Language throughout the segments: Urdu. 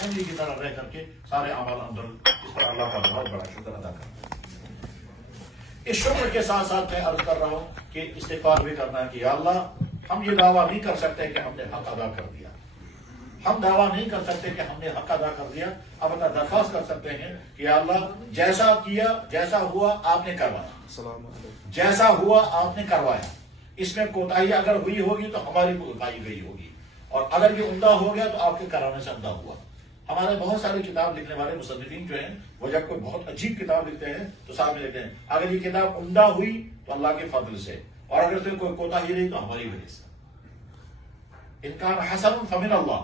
فیملی کی طرح رہ کر کے سارے اعمال اندر، اس پر اللہ کا بہت بڑا شکر ادا کرنا ہے۔ اس شکر کے ساتھ ساتھ میں عرض کر رہا ہوں کہ استغفار بھی کرنا ہے کہ یا اللہ ہم یہ دعویٰ نہیں کر سکتے کہ ہم نے حق ادا کر دیا، ہم دعویٰ نہیں کر سکتے کہ ہم نے حق ادا کر دیا، اب اپنا درخواست کر سکتے ہیں کہ یا اللہ جیسا کیا، جیسا ہوا آپ نے کروایا، جیسا ہوا آپ نے کروایا، اس میں کوتاہی اگر ہوئی ہوگی تو ہماری کوتاہی گئی ہوگی، اور اگر یہ عمدہ ہو گیا تو آپ کے کرانے سے عمدہ ہوا۔ ہمارے بہت ساری کتاب لکھنے والے مصنفین جو ہیں وہ جب کوئی بہت عجیب کتاب لکھتے ہیں تو ساتھ میں لکھتے ہیں اگر یہ کتاب عمدہ ہوئی تو اللہ کے فضل سے، اور اگر اس میں کوئی کوتاہی رہی تو ہماری وجہ سے۔ ان کان حسن فمن اللہ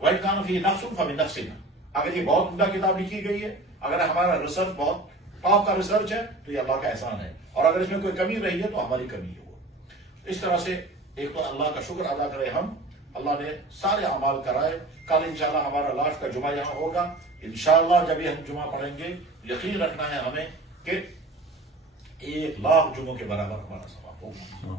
وَإِنْ كَانَ فِيهِ نَقْصٌ فَمِن نَفْسِنَا، اگر یہ بہت عمدہ کتاب لکھی گئی ہے، اگر ہمارا ریسرچ بہت ٹاپ کا ریسرچ ہے تو یہ اللہ کا احسان ہے، اور اگر اس میں کوئی کمی رہی ہے تو ہماری کمی ہے وہ۔ اس طرح سے ایک تو اللہ کا شکر ادا کرے ہم، اللہ نے سارے اعمال کرائے۔ کل انشاءاللہ ہمارا لاسٹ کا جمعہ یہاں ہوگا انشاءاللہ، جب یہ ہم جمعہ پڑھیں گے یقین رکھنا ہے ہمیں کہ 1,00,000 جمعوں کے برابر ہمارا ثواب ہوگا۔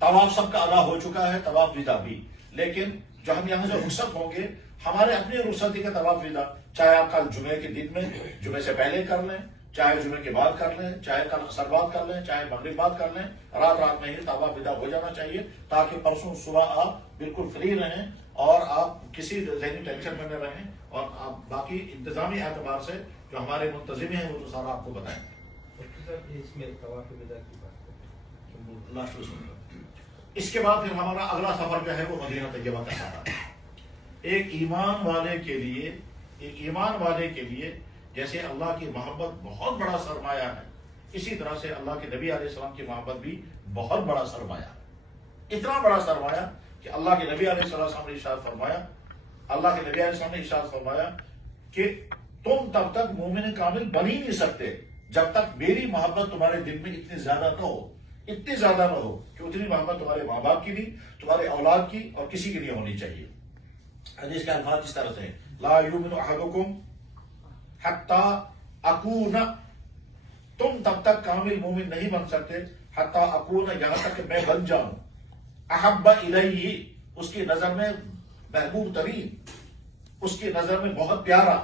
طواف سب کا ادا ہو چکا ہے، طواف ودا بھی، لیکن جو ہم یہاں سے رخصت ہوں گے ہمارے اپنی رخصتی کا طواف ودا، چاہے آپ کل جمعے کے دن میں جمعے سے پہلے کر لیں، چاہے جمعے کے بعد کر لیں، چاہے کل عصر بعد کر لیں، چاہے مغرب بعد کر لیں، رات میں ہی طواف ودا ہو جانا چاہیے تاکہ پرسوں صبح آپ بالکل فری رہیں اور آپ کسی ذہنی ٹینشن میں نہ رہیں، اور آپ باقی انتظامی اعتبار سے جو ہمارے منتظم ہیں وہ تو سارا آپ کو بتائیں گے۔ اس میں طواف ودا کی بات ہے۔ لاسٹ میں سن لو۔ اس کے بعد پھر ہمارا اگلا سفر جو ہے وہ مدینہ طیبہ کا سفر ہے۔ ایک ایمان والے کے لیے جیسے اللہ کی محبت بہت بڑا سرمایہ ہے، اسی طرح سے اللہ کے نبی علیہ السلام کی محبت بھی بہت بڑا سرمایہ ہے۔ اتنا بڑا سرمایہ کہ اللہ کے نبی علیہ السلام نے ارشاد فرمایا، اللہ کے نبی علیہ السلام نے ارشاد فرمایا کہ تم تب تک مومن کامل بن ہی نہیں سکتے جب تک میری محبت تمہارے دل میں اتنی زیادہ نہ ہو، اتنی زیادہ نہ ہو کہ اتنی محبت تمہارے ماں باپ کی بھی، تمہارے اولاد کی، اور کسی کی نہیں ہونی چاہیے۔ حدیث کے الفاظ اس طرح سے ہیں، لا یؤمن احدکم حتی اکون، تم تب تک کامل مومن نہیں بن سکتے حتی اکون، یہاں تک کہ میں بن جاؤں، احب الیہ، اس کی نظر میں محبوب ترین، اس کی نظر میں بہت پیارا،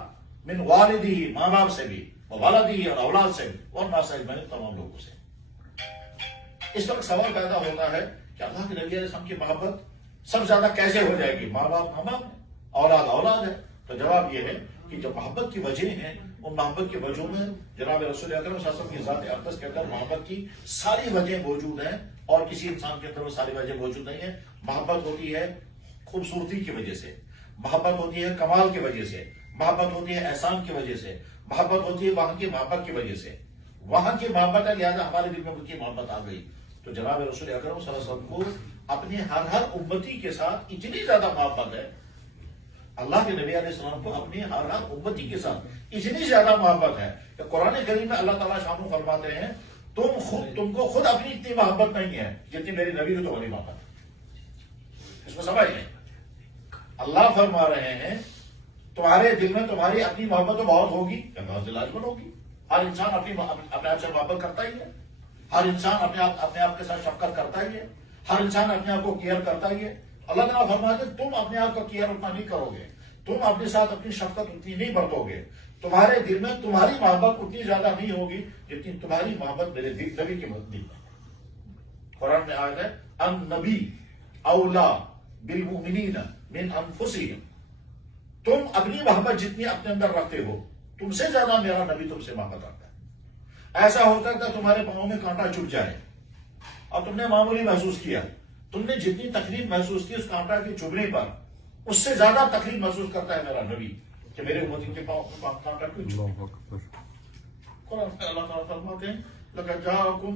من والدی، ماں باپ سے بھی، والدی، اور اولاد سے بھی، اور ناس اجمعین، تمام لوگوں سے۔ اس وقت سوال پیدا ہوتا ہے کہ اللہ کے نبی علیہ السلام کی محبت سب زیادہ کیسے ہو جائے گی؟ ماں باپ ماں باپ ہے، اولاد اولاد ہے۔ تو جواب یہ ہے کہ جو محبت کی وجہ ہیں ان محبت کی وجہوں میں جناب رسول اکرم صلی اللہ علیہ وسلم کی ذات اقدس کے اندر محبت کی ساری وجہ موجود ہیں، اور کسی انسان کے اندر وہ ساری وجہ موجود نہیں ہے۔ محبت ہوتی ہے خوبصورتی کی وجہ سے، محبت ہوتی ہے کمال کی وجہ سے، محبت ہوتی ہے احسان کی وجہ سے، محبت ہوتی ہے وہاں کی محبت کی وجہ سے، وہاں کی محبت ہے لہٰذا ہمارے دل میں ان کی محبت آ گئی۔ تو جناب رسول اکرم صلی اللہ علیہ وسلم کو اپنے ہر امتی کے ساتھ اتنی زیادہ محبت ہے، اللہ کے نبی علیہ السلام کو اپنی ہر امتی کے ساتھ اتنی زیادہ محبت ہے کہ قرآن کریم میں اللہ تعالیٰ شامل فرماتے ہیں تم کو خود اپنی اتنی محبت نہیں ہے جتنی میری نبی کو تمہاری محبت ہے۔ اس کو سمجھ لیں، اللہ فرما رہے ہیں تمہارے دل میں تمہاری اپنی محبت تو بہت ہوگی، بہت لازمن ہوگی۔ ہر انسان اپنے آپ سے محبت کرتا ہی ہے، ہر انسان اپنے آپ کے ساتھ شفقت کرتا ہی ہے، ہر انسان اپنے آپ کو کیئر کرتا ہی ہے۔ اللہ تعالیٰ فرماتے ہیں تم اپنے آپ کو کیئر اتنا نہیں کرو گے، تم اپنے ساتھ اپنی شفقت اتنی نہیں برتو گے، تمہارے دل میں تمہاری محبت اتنی زیادہ نہیں ہوگی جتنی تمہاری محبت میرے نبی کے دل میں۔ قرآن میں آیت ہے النبی اولا بالمؤمنین من انفسہم، تم اپنی محبت جتنی اپنے اندر رکھتے ہو تم سے زیادہ میرا نبی تم سے محبت رکھتا ہے۔ ایسا ہوتا ہے کہ تمہارے پاؤں میں کانٹا چبھ جائے اور تم نے معمولی محسوس کیا، تم نے جتنی تکلیف محسوس کی اس کانٹا کی چبھنے پر اس سے زیادہ تکلیف محسوس کرتا ہے میرا نبی کہ میرے امتی کے پاؤں میں کانٹا کیوں چبھا۔ قرآن میں اللہ تعالیٰ فرماتے ہیں لقد جاءکم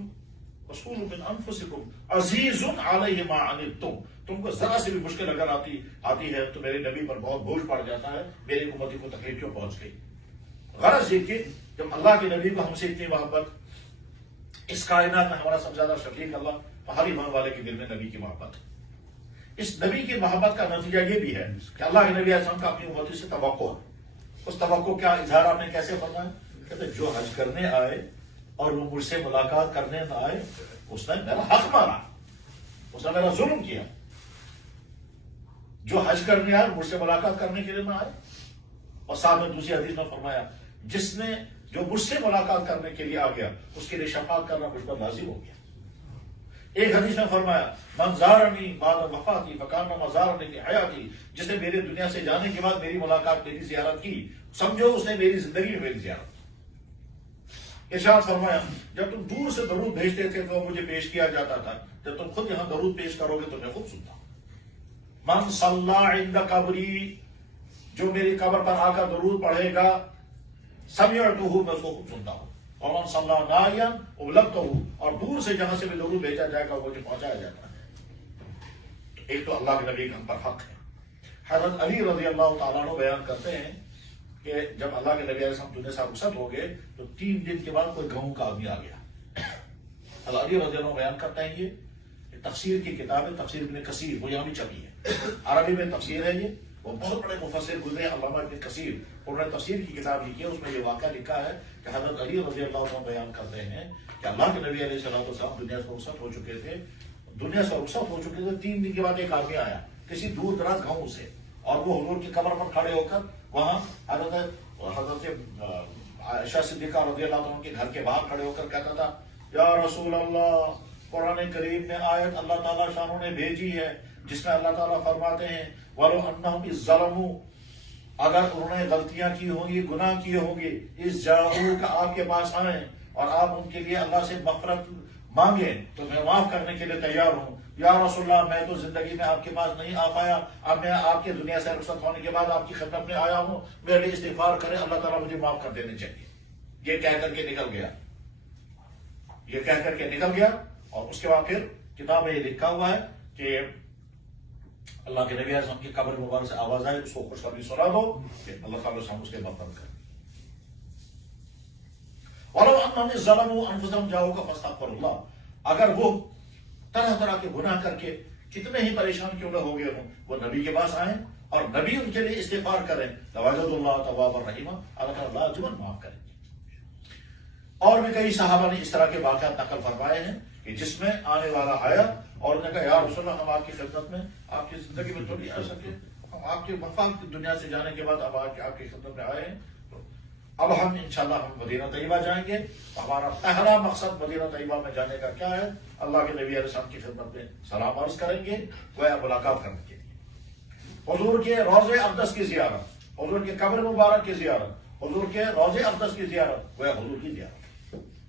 رسول من انفسکم عزیز علیہ ما عنتم، تم کو ذرا سے بھی مشکل اگر آتی ہے تو میرے نبی پر بہت بوجھ پڑ جاتا ہے، میری امتی کو تکلیف کیوں پہنچ گئی۔ غرض یہ کہ جب اللہ کے نبی کو ہم سے اتنی محبت، اس کائنات میں ہمارا سب سے زیادہ شفیق اللہ، تو ہر ایمان والے کے دل میں نبی کی محبت ہے۔ اس نبی کی محبت کا نتیجہ یہ بھی ہے کہ اللہ کے نبی علیہ السلام کا اپنی امتی سے توقع ہے۔ اس توقع کا اظہار آپ نے کیسے فرمایا؟ کہتے جو حج کرنے آئے اور وہ مجھ سے ملاقات کرنے نہ آئے اس نے میرا حق مارا، اس نے میرا ظلم کیا۔ جو حج کرنے آئے مجھ سے ملاقات کرنے کے لیے نہ آئے. اور ساتھ میں دوسری حدیث میں فرمایا جس نے جو مجھ سے ملاقات کرنے کے لیے آ گیا اس کے لیے شفاعت کرنا مجھ پر لازم ہو گیا. ایک حدیث میں فرمایا من زارنی بعد وفاتی فکانما زارنی فی حیاتی، جس نے میرے دنیا سے جانے کے بعد میری ملاقات میری زیارت کی سمجھو اس نے میری زندگی میں میری زیارت کی. ارشاد فرمایا جب تم دور سے درود بھیجتے تھے تو مجھے پیش کیا جاتا تھا، جب تم خود یہاں درود پیش کرو گے تو میں خود سنتا ہوں. من صلی عند قبری، جو میری قبر پر آ کر درود پڑھے گا سمعتہ، میں اس کو خود سنتا ہوں. اور من صلی نائیا ابلغتہ، اور دور سے جہاں سے بھی درود بھیجا جائے گا وہ مجھے پہنچایا جاتا ہے. ایک تو اللہ کے نبی کا ہم پر حق ہے. حضرت علی رضی اللہ تعالیٰ عنہ بیان کرتے ہیں کہ جب اللہ کے نبی علیہ السلام دنیا سے رخصت ہو گئے تو 3 دن کے بعد کوئی گاؤں کا آدمی آ گیا. حضرت علی رضی اللہ عنہ بیان کرتے ہیں یہ تفسیر کی کتاب ہے، تفسیر ابن کثیر، وہ یہاں بھی چھپی ہے، عربی میں تفسیر ہے. یہ وہ بہت بڑے مفسر گزرے علامہ ابن کثیر، انہوں نے تفسیر کی کتاب لکھی ہے. اس میں یہ واقعہ لکھا ہے کہ حضرت علی رضی اللہ عنہ بیان کرتے ہیں کہ اللہ کے نبی علیہ السلام دنیا سے رخصت ہو چکے تھے. 3 دن کے بعد ایک آدمی آیا کسی دور دراز گاؤں سے، اور وہ حضور کی قبر پر کھڑے ہو کر وہاں حضرت عائشہ صدیقہ رضی اللہ عنہ کے گھر کے باہر کھڑے ہو کر کہتا تھا یا رسول اللہ، قرآن کریم میں آیت اللہ تعالیٰ شانوں نے بھیجی ہے جس میں اللہ تعالیٰ فرماتے ہیں وَلَوْ أَنَّهُمْ إِذْ ظَلَمُوا، اگر انہوں نے غلطیاں کی ہوں گی، گناہ کیے ہوں گے، اس جاؤ کا آپ کے پاس آئیں اور آپ ان کے لیے اللہ سے مغفرت مانگیں تو میں معاف کرنے کے لیے تیار ہوں. یا رسول اللہ، میں تو زندگی میں آپ کے پاس نہیں آ پایا، اب میں آپ کے دنیا سے رخصت ہونے کے بعد آپ کی خدمت میں آیا ہوں، میرے لیے استغفار کریں، اللہ تعالیٰ مجھے معاف کر دینے چاہیے. یہ کہہ کر کے نکل گیا، یہ کہہ کر کے نکل گیا. اور اس کے بعد پھر کتاب میں یہ لکھا ہوا ہے کہ اللہ کے نبی علیہ السلام کی قبر مبارک سے آواز آئے اس کو خوشخبری سنا دو کہ اللہ تعالیٰ سے ہم اس کے مغفرت کریں. وَلَوْ أَنَّهُمْ إِذْ ظَلَمُوا أَنفُسَهُمْ جَاءُوكَ فَاسْتَغْفَرُوا اللَّهَ، اگر وہ طرح طرح کے گناہ کر کے کتنے ہی پریشان کیوں نہ ہو گئے ہوں، وہ نبی کے پاس آئیں اور نبی ان کے لیے استغفار کریں لَوَجَدُوا اللَّهَ تَوَّابًا رَحِيمًا، اللہ تعالیٰ لازماً معاف کریں گے. اور بھی کئی صحابہ نے اس طرح کے واقعات نقل فرمائے ہیں کہ جس میں آنے والا آیا اور انہوں نے کہا یا رسول اللہ، ہم آپ کی خدمت میں آپ کی زندگی میں تو نہیں آ سکے، ہم آپ کے وفات کی دنیا سے جانے کے بعد اب آپ کی خدمت میں آئے ہیں، تو اب ہم انشاءاللہ ہم مدینہ طیبہ جائیں گے. ہمارا پہلا مقصد مدینہ طیبہ میں جانے کا کیا ہے؟ اللہ کے نبی علیہ السلام کی خدمت میں سلام عرض کریں گے، گویا ملاقات کرنے کے لیے، حضور کے روضہ اقدس کی زیارت، حضور کے قبر مبارک کی زیارت، حضور کے روضہ اقدس کی زیارت، گویا حضور کی زیارت.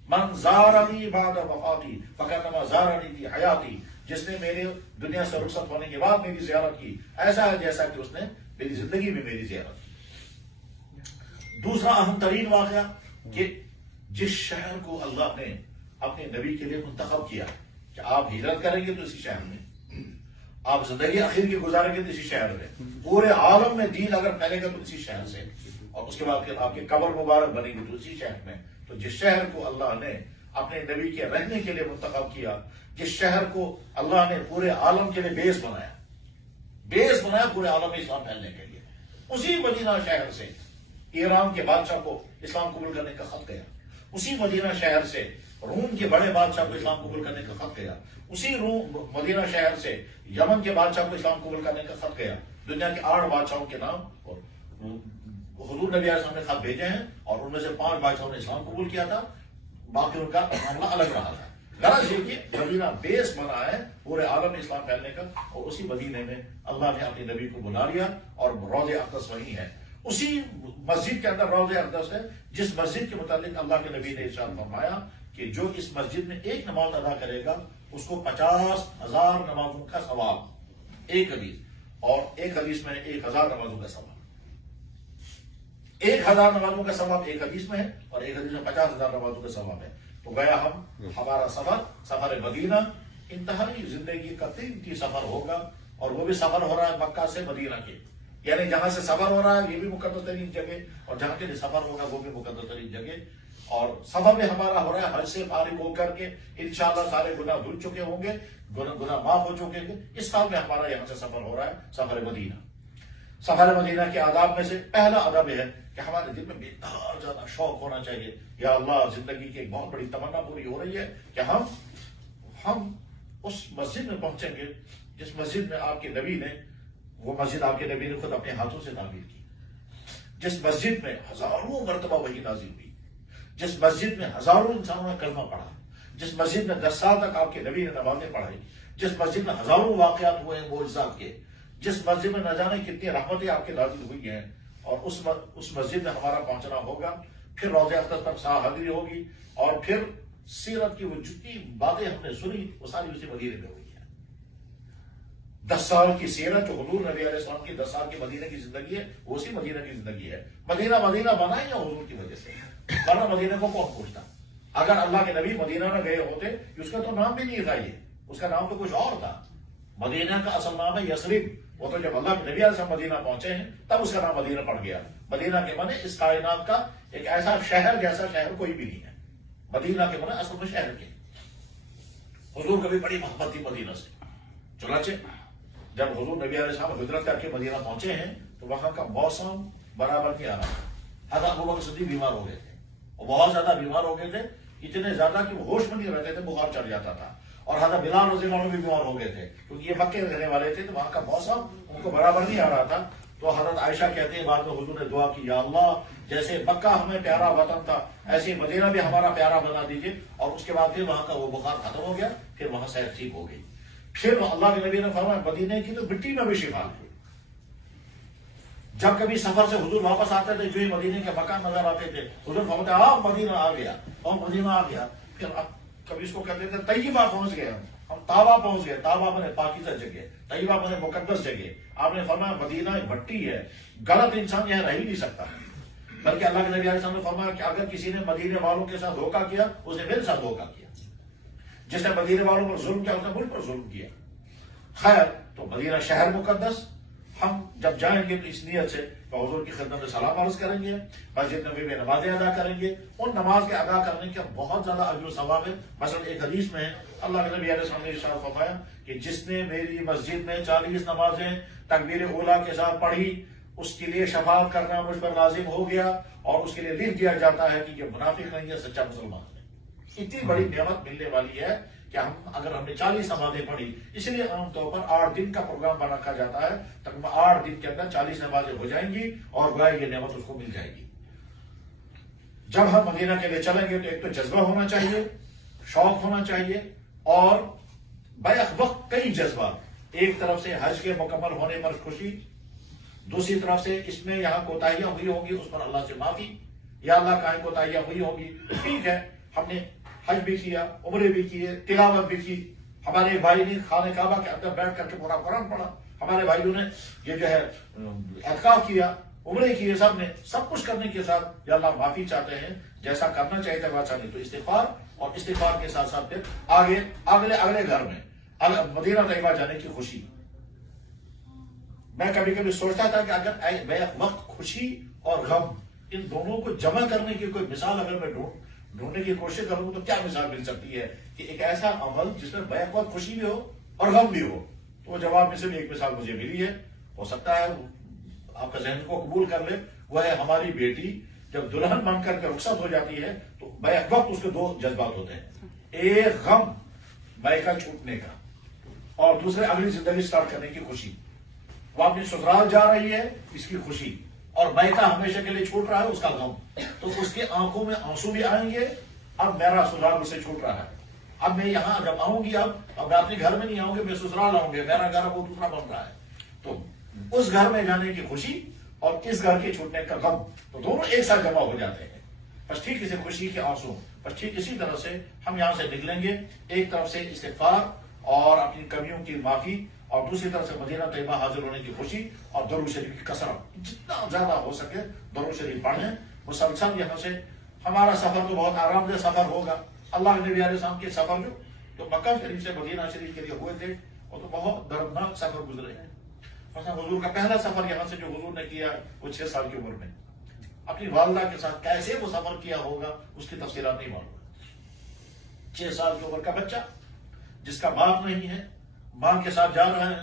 من زارنی بعد وفاتی فکانما زارنی فی حیاتی، جس نے میرے دنیا سے رخصت ہونے کے بعد میری زیارت کی ایسا ہے جیسا کہ اس نے میری زندگی میں میری زیارت کی. دوسرا اہم ترین واقعہ کہ جس شہر کو اللہ نے اپنے نبی کے لیے منتخب کیا کہ آپ ہجرت کریں گے تو اسی شہر میں، آپ زندگی اخیر کی گزاریں گے تو اسی شہر میں، پورے عالم میں دین اگر پھیلے گا تو اسی شہر سے، اور اس کے بعد پھر آپ کی قبر مبارک بنے گی تو اسی شہر میں. تو جس شہر کو اللہ نے اپنے نبی کے رہنے کے لیے منتخب کیا، جس شہر کو اللہ نے پورے عالم کے لیے بیس بنایا پورے عالم میں اسلام پھیلنے کے لیے، اسی مدینہ شہر سے ایران کے بادشاہ کو اسلام قبول کرنے کا خط گیا، اسی مدینہ شہر سے روم کے بڑے بادشاہ کو اسلام قبول کرنے کا خط گیا، اسی مدینہ شہر سے یمن کے بادشاہ کو اسلام قبول کرنے کا خط گیا. دنیا کے 8 بادشاہوں کے نام اور حضور نبی علیہ السلام نے خط بھیجے ہیں، اور ان میں سے 5 بادشاہوں نے اسلام قبول کیا تھا، باقی ان کا معاملہ الگ رہا تھا. غرض یہ کہ مدینہ بیس بنا ہے پورے عالم میں اسلام پھیلنے کا، اور اسی مدینے میں اللہ نے اپنے نبی کو بلا لیا، اور روضہ اقدس وہی ہے، اسی مسجد کے اندر روضہ اقدس ہے جس مسجد کے متعلق اللہ کے نبی نے ارشاد فرمایا کہ جو اس مسجد میں ایک نماز ادا کرے گا اس کو 50,000 نمازوں کا ثواب. ایک حدیث، اور ایک حدیث میں 1,000 نمازوں کا ثواب، 1,000 نمازوں کا ثواب ایک حدیث میں ہے، اور ایک حدیث میں 50,000 نمازوں کا ثواب ہے. تو گیا ہمارا سفر مدینہ انتہائی زندگی کا 3 سفر ہوگا، اور وہ بھی سفر ہو رہا ہے مکہ سے مدینہ کے، یعنی جہاں سے سفر ہو رہا ہے یہ بھی مقدس ترین جگہ، اور جہاں کے لیے سفر ہوگا وہ بھی مقدس ترین جگہ. اور سفر میں ہمارا ہو رہا ہے حج سے فارغ ہو کر کے انشاءاللہ سارے گناہ دھل چکے ہوں گے، گناہ معاف ہو چکے ہیں. اس سال میں ہمارا یہاں سے سفر ہو رہا ہے سفر مدینہ. سفر مدینہ کے آداب میں سے پہلا آداب یہ ہے کہ ہمارے دل میں بےتار زیادہ شوق ہونا چاہیے، یا اللہ زندگی کی ایک بہت بڑی تمنا پوری ہو رہی ہے کہ ہم اس مسجد میں پہنچیں گے جس مسجد میں آپ کے نبی نے وہ مسجد آپ کے نبی نے خود اپنے ہاتھوں سے تعمیر کی، جس مسجد میں ہزاروں مرتبہ وحی نازل ہوئی، جس مسجد میں ہزاروں انسانوں نے کلمہ پڑھا، جس مسجد میں 10 سال تک آپ کے نبی نے نمازیں پڑھائی، جس مسجد میں ہزاروں واقعات ہوئے ہیں معجزات کے، جس مسجد میں نہ جانے کتنی رحمتیں آپ کے نازل ہوئی ہیں، اور اس مسجد میں ہمارا پہنچنا ہوگا، پھر روضہ اقدس پر حاضری ہوگی، اور پھر سیرت کی وہ جتنی باتیں ہم نے سنی وہ ساری اسی مدینے میں ہوئی ہیں۔ 10 سال کی سیرت جو حضور نبی علیہ السلام کی 10 سال کی مدینہ کی زندگی ہے وہ اسی مدینہ کی زندگی ہے۔ مدینہ بنا ہی یا حضور کی وجہ سے، ورنہ مدینہ کو کون پوچھتا؟ اگر اللہ کے نبی مدینہ نہ گئے ہوتے، اس کا تو نام بھی نہیں تھا، یہ اس کا نام تو کچھ اور تھا۔ مدینہ کا اصل نام ہے یثرب، وہ تو جب اللہ کے نبی علیہ السلام مدینہ پہنچے ہیں تب اس کا نام مدینہ پڑ گیا۔ مدینہ کے معنی اس کائنات کا ایک ایسا شہر جیسا شہر کوئی بھی نہیں ہے۔ مدینہ کے معنی اصل میں شہر کے، حضور کو بھی بڑی محبت تھی مدینہ سے۔ چنانچہ جب حضور نبی علیہ السلام ہجرت کر کے مدینہ پہنچے ہیں تو وہاں کا موسم برابر نہیں آ رہا تھا۔ حضرت ابوبکر صدیق بیمار ہو گئے تھے، وہ بہت زیادہ بیمار ہو گئے تھے، اتنے زیادہ کہ وہ ہوش میں نہیں رہتے تھے، بخار چڑھ جاتا تھا۔ اور حضرت بلال رضی اللہ عنہ بھی بیمار ہو گئے تھے کیونکہ یہ مکے میں رہنے والے تھے، تو وہاں کا موسم ان کو برابر نہیں آ رہا تھا۔ تو حضرت عائشہ کہتے ہیں بعد میں حضور نے دعا کی، یا اللہ جیسے مکہ ہمیں پیارا وطن تھا ایسے مدینہ بھی ہمارا پیارا بنا دیجیے۔ اور اس کے بعد پھر وہاں کا وہ بخار ختم ہو گیا، پھر وہاں صحت ٹھیک ہو گئی۔ پھر اللہ کے نبی نے فرمایا مدینے کی تو مٹی میں بھی شفا ہے۔ جب کبھی سفر سے حضور واپس آتے تھے، جو ہی مدینے کے مکان نظر آتے تھے، حضور فرماتے آپ مدینہ آ گیا، اور مدینہ آ گیا۔ پھر اب کبھی اس کو کہتے تھے طیبہ پہنچ گئے، ہم تابہ پہنچ گئے۔ تابہ بنے پاکیزہ جگہ، طیبہ بنے مقدس جگہ۔ آپ نے فرمایا مدینہ مٹی ہے، غلط انسان یہاں رہ ہی نہیں سکتا۔ بلکہ اللہ کے نبی علیہ السلام نے فرمایا کہ اگر کسی نے مدینے والوں کے ساتھ دھوکہ کیا، اس نے میرے ساتھ دھوکہ کیا۔ جس نے مدینے والوں پر ظلم کیا، اس نے مجھ پر ظلم کیا۔ خیر، تو مدینہ شہر مقدس، ہم جب جائیں گے تو اس نیت سے کہ حضور کی خدمت میں سلام عرض کریں گے، مسجد نبوی میں نمازیں ادا کریں گے۔ ان نماز کے ادا کرنے کا بہت زیادہ اجر و ثواب ہے۔ مثلا ایک حدیث میں ہے، اللہ کے نبی علیہ السلام نے ارشاد فرمایا کہ جس نے میری مسجد میں 40 نمازیں تکبیر اولیٰ کے ساتھ پڑھی، اس کے لیے شفاعت کرنا مجھ پر لازم ہو گیا، اور اس کے لیے لکھ دیا جاتا ہے کہ یہ منافق نہیں ہے، سچا مسلمان ہے۔ اتنی بڑی نعمت ملنے والی ہے کہ اگر ہم نے 40 نمازیں پڑھی، اس لیے عام طور پر 8 دن کا پروگرام بنا رکھا جاتا ہے، تقریباً 8 دن کے اندر 40 نمازیں ہو جائیں گی اور گویا یہ نعمت اس کو مل جائے گی۔ جب ہم مدینہ کے لیے چلیں گے تو ایک تو جذبہ ہونا چاہیے، شوق ہونا چاہیے، اور بیک وقت کئی جذبات۔ ایک طرف سے حج کے مکمل ہونے پر خوشی، دوسری طرف سے اس میں یہاں کوتاہیاں ہوئی ہوں گی اس پر اللہ سے معافی، یا اللہ کہیں کوتاہیاں ہوئی ہوں گی ٹھیک ہے، ہم نے حج بھی کیا، عمرے بھی کیے، تلاوت بھی کی، ہمارے بھائی نے خانہ کعبہ کے اندر بیٹھ کر کے پورا قرآن پڑھا، ہمارے بھائیوں نے یہ جو ہے اعتکاف کیا، عمرے کیے، سب نے سب کچھ کرنے کے ساتھ یا اللہ معافی چاہتے ہیں، جیسا کرنا چاہیے تھا ویسا نہیں، تو استغفار، اور استغفار کے ساتھ ساتھ پھر آگے اگلے گھر میں مدینہ طیبہ جانے کی خوشی۔ میں کبھی کبھی سوچتا تھا کہ اگر بیک وقت خوشی اور غم ان دونوں کو جمع کرنے کی کوئی مثال اگر میں ڈھونڈنے کی کوشش کروں تو کیا مثال مل سکتی ہے کہ ایک ایسا عمل جس میں بیک وقت خوشی بھی ہو اور غم بھی ہو۔ تو وہ جواب میں سے بھی ایک مثال مجھے ملی ہے، ہو سکتا ہے آپ کا ذہن کو قبول کر لے، وہ ہے ہماری بیٹی جب دلہن بن کر کے رخصت ہو جاتی ہے تو بیک وقت اس کے 2 جذبات ہوتے ہیں، ایک غم بیکا چھوٹنے کا، اور دوسرے اگلی زندگی سٹارٹ کرنے کی خوشی۔ وہ اپنی سسرال جا رہی ہے اس کی خوشی، اور بیکا ہمیشہ کے لیے چھوٹ رہا ہے اس کا غم۔ تو اس کے آنکھوں میں آنسو بھی آئیں گے، اب میرا سسرال مجھ سے چھوٹ رہا ہے، اب میں یہاں جب آؤں گی اب میں اپنے گھر میں نہیں آؤں گی، میں سسرال آؤں گی، میرا گھر وہ دوسرا بن رہا ہے۔ تو اس گھر میں جانے کی خوشی اور اس گھر کے چھوٹنے کا غم، تو دونوں ایک ساتھ جمع ہو جاتے ہیں۔ بس ٹھیک اسی خوشی کے آنسو، بس ٹھیک اسی طرح سے ہم یہاں سے نکلیں گے، ایک طرف سے استغفار اور اپنی کمیوں کی معافی، اور دوسری طرف سے مدینہ طیبہ حاضر ہونے کی خوشی اور درود شریف کی کثرت، جتنا زیادہ ہو سکے درود شریف پڑھیں مسلسل۔ یہاں سے ہمارا سفر تو بہت آرام دہ سفر ہوگا۔ اللہ کے نبی علیہ السلام کے سفر جو مکہ شریف سے مدینہ شریف کے لیے ہوئے تھے وہ تو بہت دردناک سفر گزرے ہیں۔ مثلا حضور کا پہلا سفر یہاں سے جو حضور نے کیا وہ 6 سال کی عمر میں اپنی والدہ کے ساتھ، کیسے وہ سفر کیا ہوگا اس کی تفصیلات نہیں معلوم۔ 6 سال کی عمر کا بچہ جس کا باپ نہیں ہے، ماں کے ساتھ جا رہا ہے،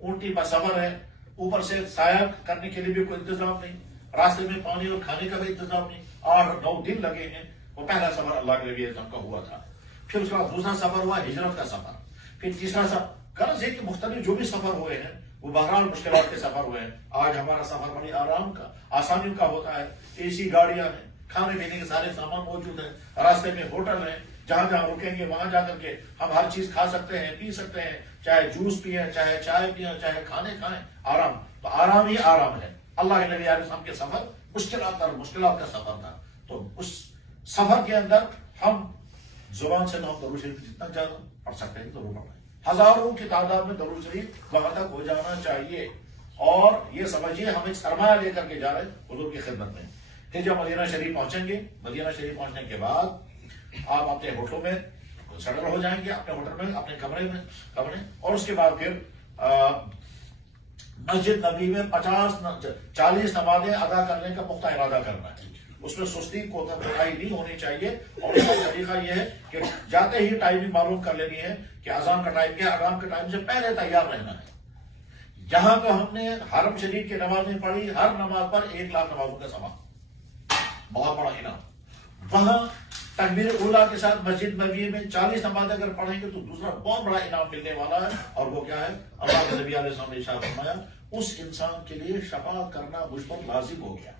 اونٹی پر سفر ہے، اوپر سے سایہ کرنے کے لیے بھی کوئی انتظام نہیں، راستے میں پانی اور کھانے کا بھی انتظام نہیں، 8-9 دن لگے ہیں۔ وہ پہلا سفر اللہ کے نبی علیہ السلام کا ہوا تھا۔ پھر اس کے بعد دوسرا سفر ہوا ہجرت کا سفر، پھر تیسرا سفر، غرض ہے کہ مختلف جو بھی سفر ہوئے ہیں وہ بہرحال مشکلات کے سفر ہوئے ہیں. آج ہمارا سفر بڑی آرام کا، آسانیوں کا ہوتا ہے. اے سی گاڑیاں ہیں، کھانے پینے کے سارے سامان موجود ہیں، راستے میں ہوٹل ہیں، جہاں جہاں رکیں گے وہاں جا کر کے ہم ہر چیز کھا سکتے ہیں، پی سکتے ہیں، چاہے جوس پیئیں، چاہے چائے پیئیں، چاہے کھانے کھائیں. آرام تو آرام ہی آرام ہے. اللہ کے نبی علیہ السلام کے سفر مشکلات کا سفر تھا. تو اس سفر کے اندر ہم زبان سے درود شریف جتنا زیادہ پڑھ سکتے ہیں ضرور پڑھیں. ہزاروں کی تعداد میں درود شریف وہاں تک ہو جانا چاہیے. اور یہ سمجھیے ہم ایک سرمایہ لے کر کے جا رہے ہیں حضور کی خدمت میں. پھر جب مدینہ شریف پہنچیں گے، مدینہ شریف پہنچنے کے بعد آپ اپنے ہوٹلوں میں سیٹل ہو جائیں گے، اپنے ہوٹل میں، اپنے کمرے، اور اس کے بعد پھر مسجد نبی میں 40 نمازیں ادا کرنے کا پختہ ارادہ کرنا ہے. اس میں سستی کوتاہی نہیں ہونی چاہیے. اور اس کا طریقہ یہ ہے کہ جاتے ہی ٹائمنگ معلوم کر لینی ہے کہ اذان کا ٹائم کیا، اذان کے ٹائم سے پہلے تیار رہنا ہے. جہاں تو ہم نے حرم شریف کی نمازیں پڑھی، ہر نماز پر 1 لاکھ نمازوں کا ثواب، بہت بڑا انعام. وہاں تکبیر اولیٰ کے ساتھ مسجد نبوی میں 40 نمازیں اگر پڑھیں گے تو دوسرا بہت بڑا انعام ملنے والا ہے. اور وہ کیا ہے؟ اللہ کے نبی علیہ السلام نے ارشاد فرمایا اس انسان کے لیے شفاعت کرنا مجھ پر لازم ہو گیا.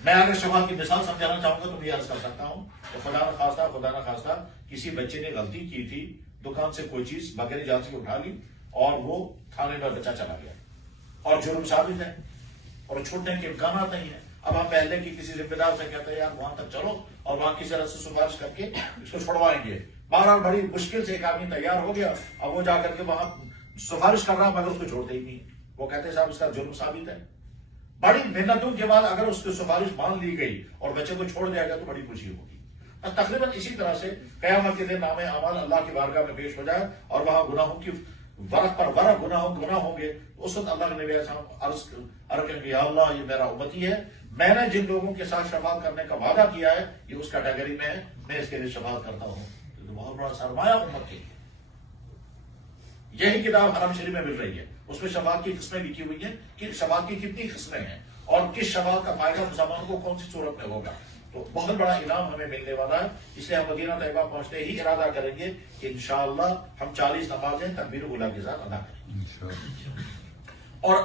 میں اگر شفاعت کی مثال سمجھانا چاہوں گا تو میں عرض کر سکتا ہوں کہ خدا نہ خواستہ کسی بچے نے غلطی کی تھی، دکان سے کوئی چیز بغیر اجازت کے اٹھا لی اور وہ تھانے میں بچہ چلا گیا اور جرم ثابت ہے اور چھوٹنے کے امکانات نہیں ہیں. اب ہم پہلے کی کسی ذمہ دار سے کہتے ہیں یار وہاں تک چلو اور وہاں کسی طرح سے سفارش کر کے اس کو چھڑوائیں گے. بہرحال بڑی مشکل سے ایک آدمی تیار ہو گیا، اب وہ جا کر کے وہاں سفارش کر رہا مگر اس کو چھوڑتے ہی نہیں. وہ کہتے ہیں صاحب اس کا جرم ثابت ہے. بڑی محنتوں کے بعد اگر اس کی سفارش مان لی گئی اور بچے کو چھوڑ دیا گیا تو بڑی خوشی ہوگی. تقریباً اسی طرح سے قیامت کے دن نامہ اعمال اللہ کی بارگاہ میں پیش ہو جائے اور وہاں گناہوں کی ورق پر ورق گناہ ہوں گے. اس وقت اللہ کے نبی علیہ السلام عرض کریں گے یا اللہ یہ میرا امتی ہے، میں نے جن لوگوں کے ساتھ شفاعت کرنے کا وعدہ کیا ہے یہ اس کیٹیگری میں ہے، میں اس کے لیے شفاعت کرتا ہوں. تو بہت بڑا سرمایہ امت کے لیے. یہی کتاب حرم شریف میں مل رہی ہے، اس میں شفاعت کی قسمیں لکھی ہوئی ہیں کہ شفاعت کی کتنی قسمیں ہیں اور کس شفاعت کا فائدہ مسلمانوں کو کون سی صورت میں ہوگا. تو بہت بڑا انعام ہمیں ملنے والا ہے. اس لیے ہم مدینہ طیبہ پہنچتے ہی ارادہ کریں گے کہ انشاءاللہ ہم 40 نمازیں تکبیر اولیٰ کے ساتھ ادا کریں گے. اور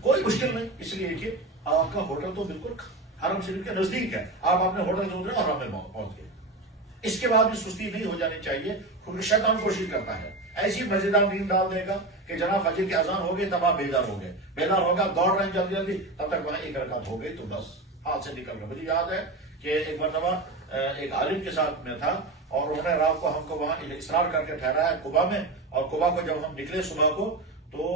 کوئی مشکل نہیں، اس لیے کہ آپ کا ہوٹل تو بالکل حرم شریف کے نزدیک ہے، آپ اپنے ہوٹل سے اترے اور حرم میں پہنچ گئے. اس کے بعد بھی سستی نہیں ہو جانی چاہیے. شیطان کوشش کرتا ہے ایسی مزیدار نیند ڈال دے گا کہ جناب فجر کی اذان ہو گئی تب آپ بیدار ہو گئے، بیدار ہوگا دوڑ رہے ہیں جلدی تب تک وہاں 1 رکعت ہو گئی تو بس ہاتھ سے نکل گیا. مجھے یاد ہے کہ ایک مرتبہ ایک عالم کے ساتھ میں تھا اور انہوں نے رات کو ہم کو وہاں اصرار کر کے ٹھہرایا قبا میں. اور قبا کو جب ہم نکلے صبح کو تو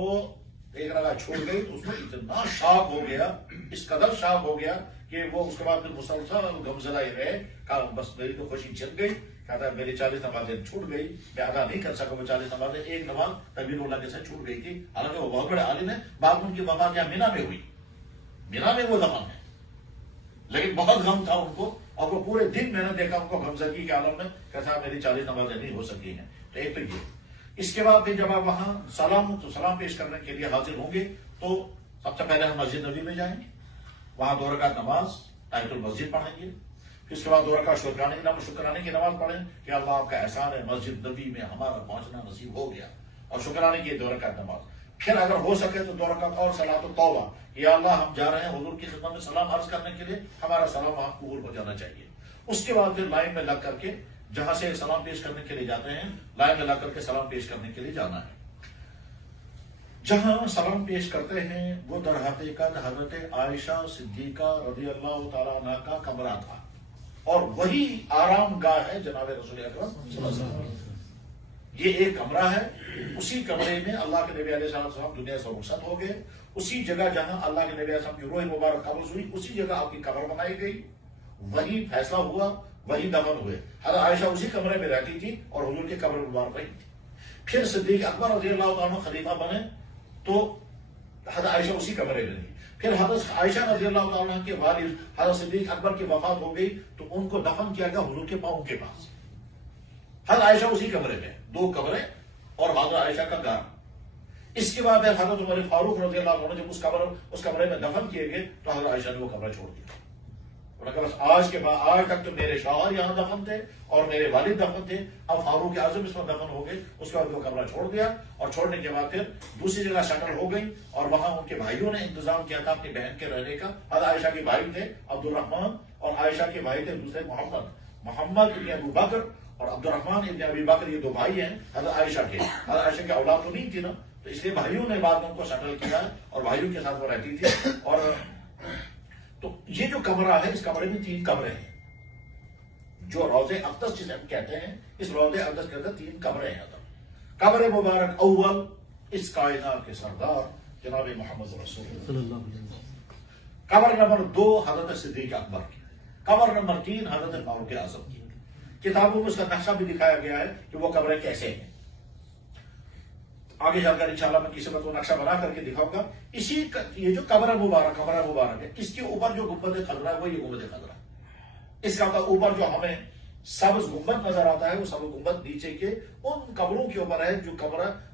1 رکعت چھوٹ گئی تو اس میں اتنا شاک ہو گیا، اس قدر شاک ہو گیا کہ وہ اس کے بعد پھر مسلسل غمزدہ ہی رہے. کہا بس میری تو خوشی چل گئی، کہتا ہے میری 40 نمازیں چھوٹ گئی، میں ادا نہیں کر سکا وہ 40 نمازیں. ایک نماز تکبیر اولیٰ کے ساتھ چھوٹ گئی تھی، حالانکہ وہ بہت بڑے عالم ہے. بعد میں ان کی وفات کیا مینا میں ہوئی، مینا میں وہ دفن ہے، لیکن بہت غم تھا ان کو اور وہ پورے دن میں نے دیکھا ان کو غمزدگی کے عالم میں، کہتا میری 40 نمازیں نہیں ہو سکی ہیں. تو ایک تو یہ. اس کے بعد پھر جب آپ وہاں سلام پیش کرنے کے لیے حاضر ہوں گے تو سب سے پہلے ہم مسجد نبی میں جائیں گے، وہاں 2 رکعت نماز تحیۃ المسجد پڑھیں گے. پھر اس کے بعد 2 رکعت شکرانے کی نماز پڑھیں کہ اللہ آپ کا احسان ہے مسجد نبی میں ہمارا پہنچنا نصیب ہو گیا، اور شکرانے کی 2 رکعت نماز. پھر اگر ہو سکے تو 2 رکعت اور صلاۃ التوبہ، یا اللہ ہم جا رہے ہیں حضور کی خدمت میں سلام عرض کرنے کے لیے، ہمارا سلام وہاں قبول ہو جانا چاہیے. اس کے بعد پھر لائن میں لگ کر کے جہاں سے سلام پیش کرنے کے لیے جاتے ہیں لائن میں لگ کر کے سلام پیش کرنے کے لیے جانا ہے. جہاں سلام پیش کرتے ہیں وہ در حقیقت حضرت عائشہ صدیقہ رضی اللہ تعالیٰ عنہ کا کمرہ تھا اور وہی آرام گاہ ہے جناب رسول اکرم صلی اللہ علیہ وسلم. یہ ایک کمرہ ہے، اسی کمرے میں اللہ کے نبی علیہ السلام دنیا سے رخصت ہو گئے. اسی جگہ جہاں اللہ کے نبی علیہ السلام کی روح مبارک قبض ہوئی اسی جگہ آپ کی قبر بنائی گئی، وہی فیصلہ ہوا، وہی دفن ہوئے. حضرت عائشہ اسی کمرے میں رہتی تھی اور حضور کی قبر مبارک رہی تھی. پھر صدیق اکبر رضی اللہ تعالیٰ خلیفہ بنے تو حضرت عائشہ اسی کمرے میں رہی. پھر حضرت عائشہ رضی اللہ تعالیٰ کے والد حضرت صدیق اکبر کی وفات ہو گئی تو ان کو دفن کیا گیا حضور کے پاؤں کے پاس. حضرت عائشہ اسی کمرے میں، 2 کمرے اور حضرت عائشہ کا گھر. اس کے بعد حضرت عمر فاروق رضی اللہ عنہ جب اس کمرے میں دفن کیے گئے تو حضرت عائشہ نے وہ کمرہ چھوڑ دیا. انہوں نے کہا بس آج کے بعد آج تک تو میرے شوہر یہاں دفن تھے اور میرے والد دفن تھے، اب فاروق اعظم اس میں دفن ہو گئے۔ اس کے بعد وہ کمرہ چھوڑ دیا، اور چھوڑنے کے بعد پھر دوسری جگہ شٹل ہو گئی، اور وہاں ان کے بھائیوں نے انتظام کیا تھا اپنی بہن کے رہنے کا۔ حضرت عائشہ کے بھائی تھے عبد الرحمن، اور عائشہ کے بھائی تھے دوسرے محمد ابن ابو بکر اور عبد الرحمن ابن ابی بکر، یہ دو بھائی ہیں حضرت عائشہ کے۔ حضرت عائشہ کی اولاد تو نہیں تھی نا، تو اس لیے بھائیوں نے بعد میں ان کو شٹل کیا ہے اور بھائیوں کے ساتھ وہ رہتی تھی۔ اور تو یہ جو کمرہ ہے، اس کمرے میں 3 کمرے ہیں، جو روضہ اقدس جسے ہم کہتے ہیں، اس روضہ اقدس کے اندر 3 کمرے ہیں۔ قبر مبارک اول اس کائنات کے سردار جناب محمد رسول اللہ صلی اللہ علیہ وسلم۔ قبر نمبر 2 حضرت صدیق اکبر کی، قبر نمبر 3 حضرت فاروق اعظم کی۔ کتابوں میں اس کا نقشہ بھی دکھایا گیا ہے کہ وہ قبریں کیسے ہیں۔ آگے چل کر انشاءاللہ میں کسی وقت وہ نقشہ بنا کر کے دکھاؤں گا۔ یہ جو قبر مبارک ہے، اس کے اوپر جو گنبد خضرا ہے وہ یہ گنبد خضرا ہے۔ اس کا اوپر جو ہمیں سبز گنبد نظر آتا ہے، وہ سبز گنبد نیچے کے ان قبروں کے اوپر ہے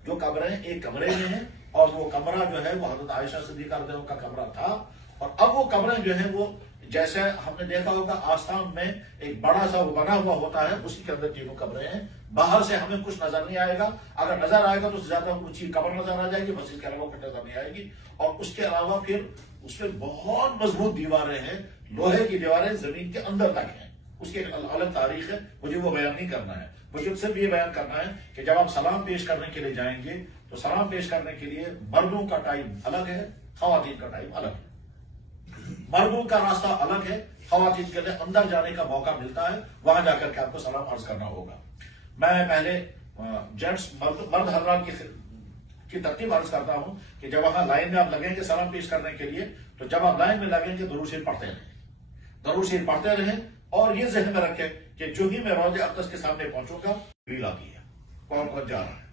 جو قبریں ایک کمرے میں ہیں، اور وہ کمرہ جو ہے وہ حضرت عائشہ صدیقہ رضی اللہ عنہا کا کمرہ تھا۔ اور اب وہ کمرے جو ہیں وہ جیسے ہم نے دیکھا ہوگا آستان میں ایک بڑا سا وہ بنا ہوا ہوتا ہے، اسی کے اندر 3 کمرے ہیں۔ باہر سے ہمیں کچھ نظر نہیں آئے گا، اگر نظر آئے گا تو زیادہ اونچی قبر نظر آ جائے گی، بس اس کے علاوہ کچھ نظر نہیں آئے گی۔ اور اس کے علاوہ پھر اس پہ بہت مضبوط دیواریں ہیں، لوہے کی دیواریں زمین کے اندر تک ہیں۔ اس کی ایک الگ تاریخ ہے، مجھے وہ بیان نہیں کرنا ہے، مجھے صرف یہ بیان کرنا ہے کہ جب آپ سلام پیش کرنے کے لیے جائیں گے تو سلام پیش کرنے کے لیے مردوں کا ٹائم الگ ہے، خواتین کا ٹائم الگ ہے۔ مردوں کا راستہ الگ ہے، خواتین کے لیے اندر جانے کا موقع ملتا ہے، وہاں جا کر کے آپ کو سلام عرض کرنا ہوگا۔ میں پہلے جینٹس مرد حضرات کی ترتیب عرض کرتا ہوں کہ جب وہاں لائن میں آپ لگیں گے سلام پیش کرنے کے لیے، تو جب آپ لائن میں لگیں گے درود شریف پڑھتے رہیں، درود شریف پڑھتے رہیں، اور یہ ذہن میں رکھیں کہ جو ہی میں روضہ اقدس کے سامنے پہنچوں گا ویل آتی ہے، کون کون جا رہا ہے۔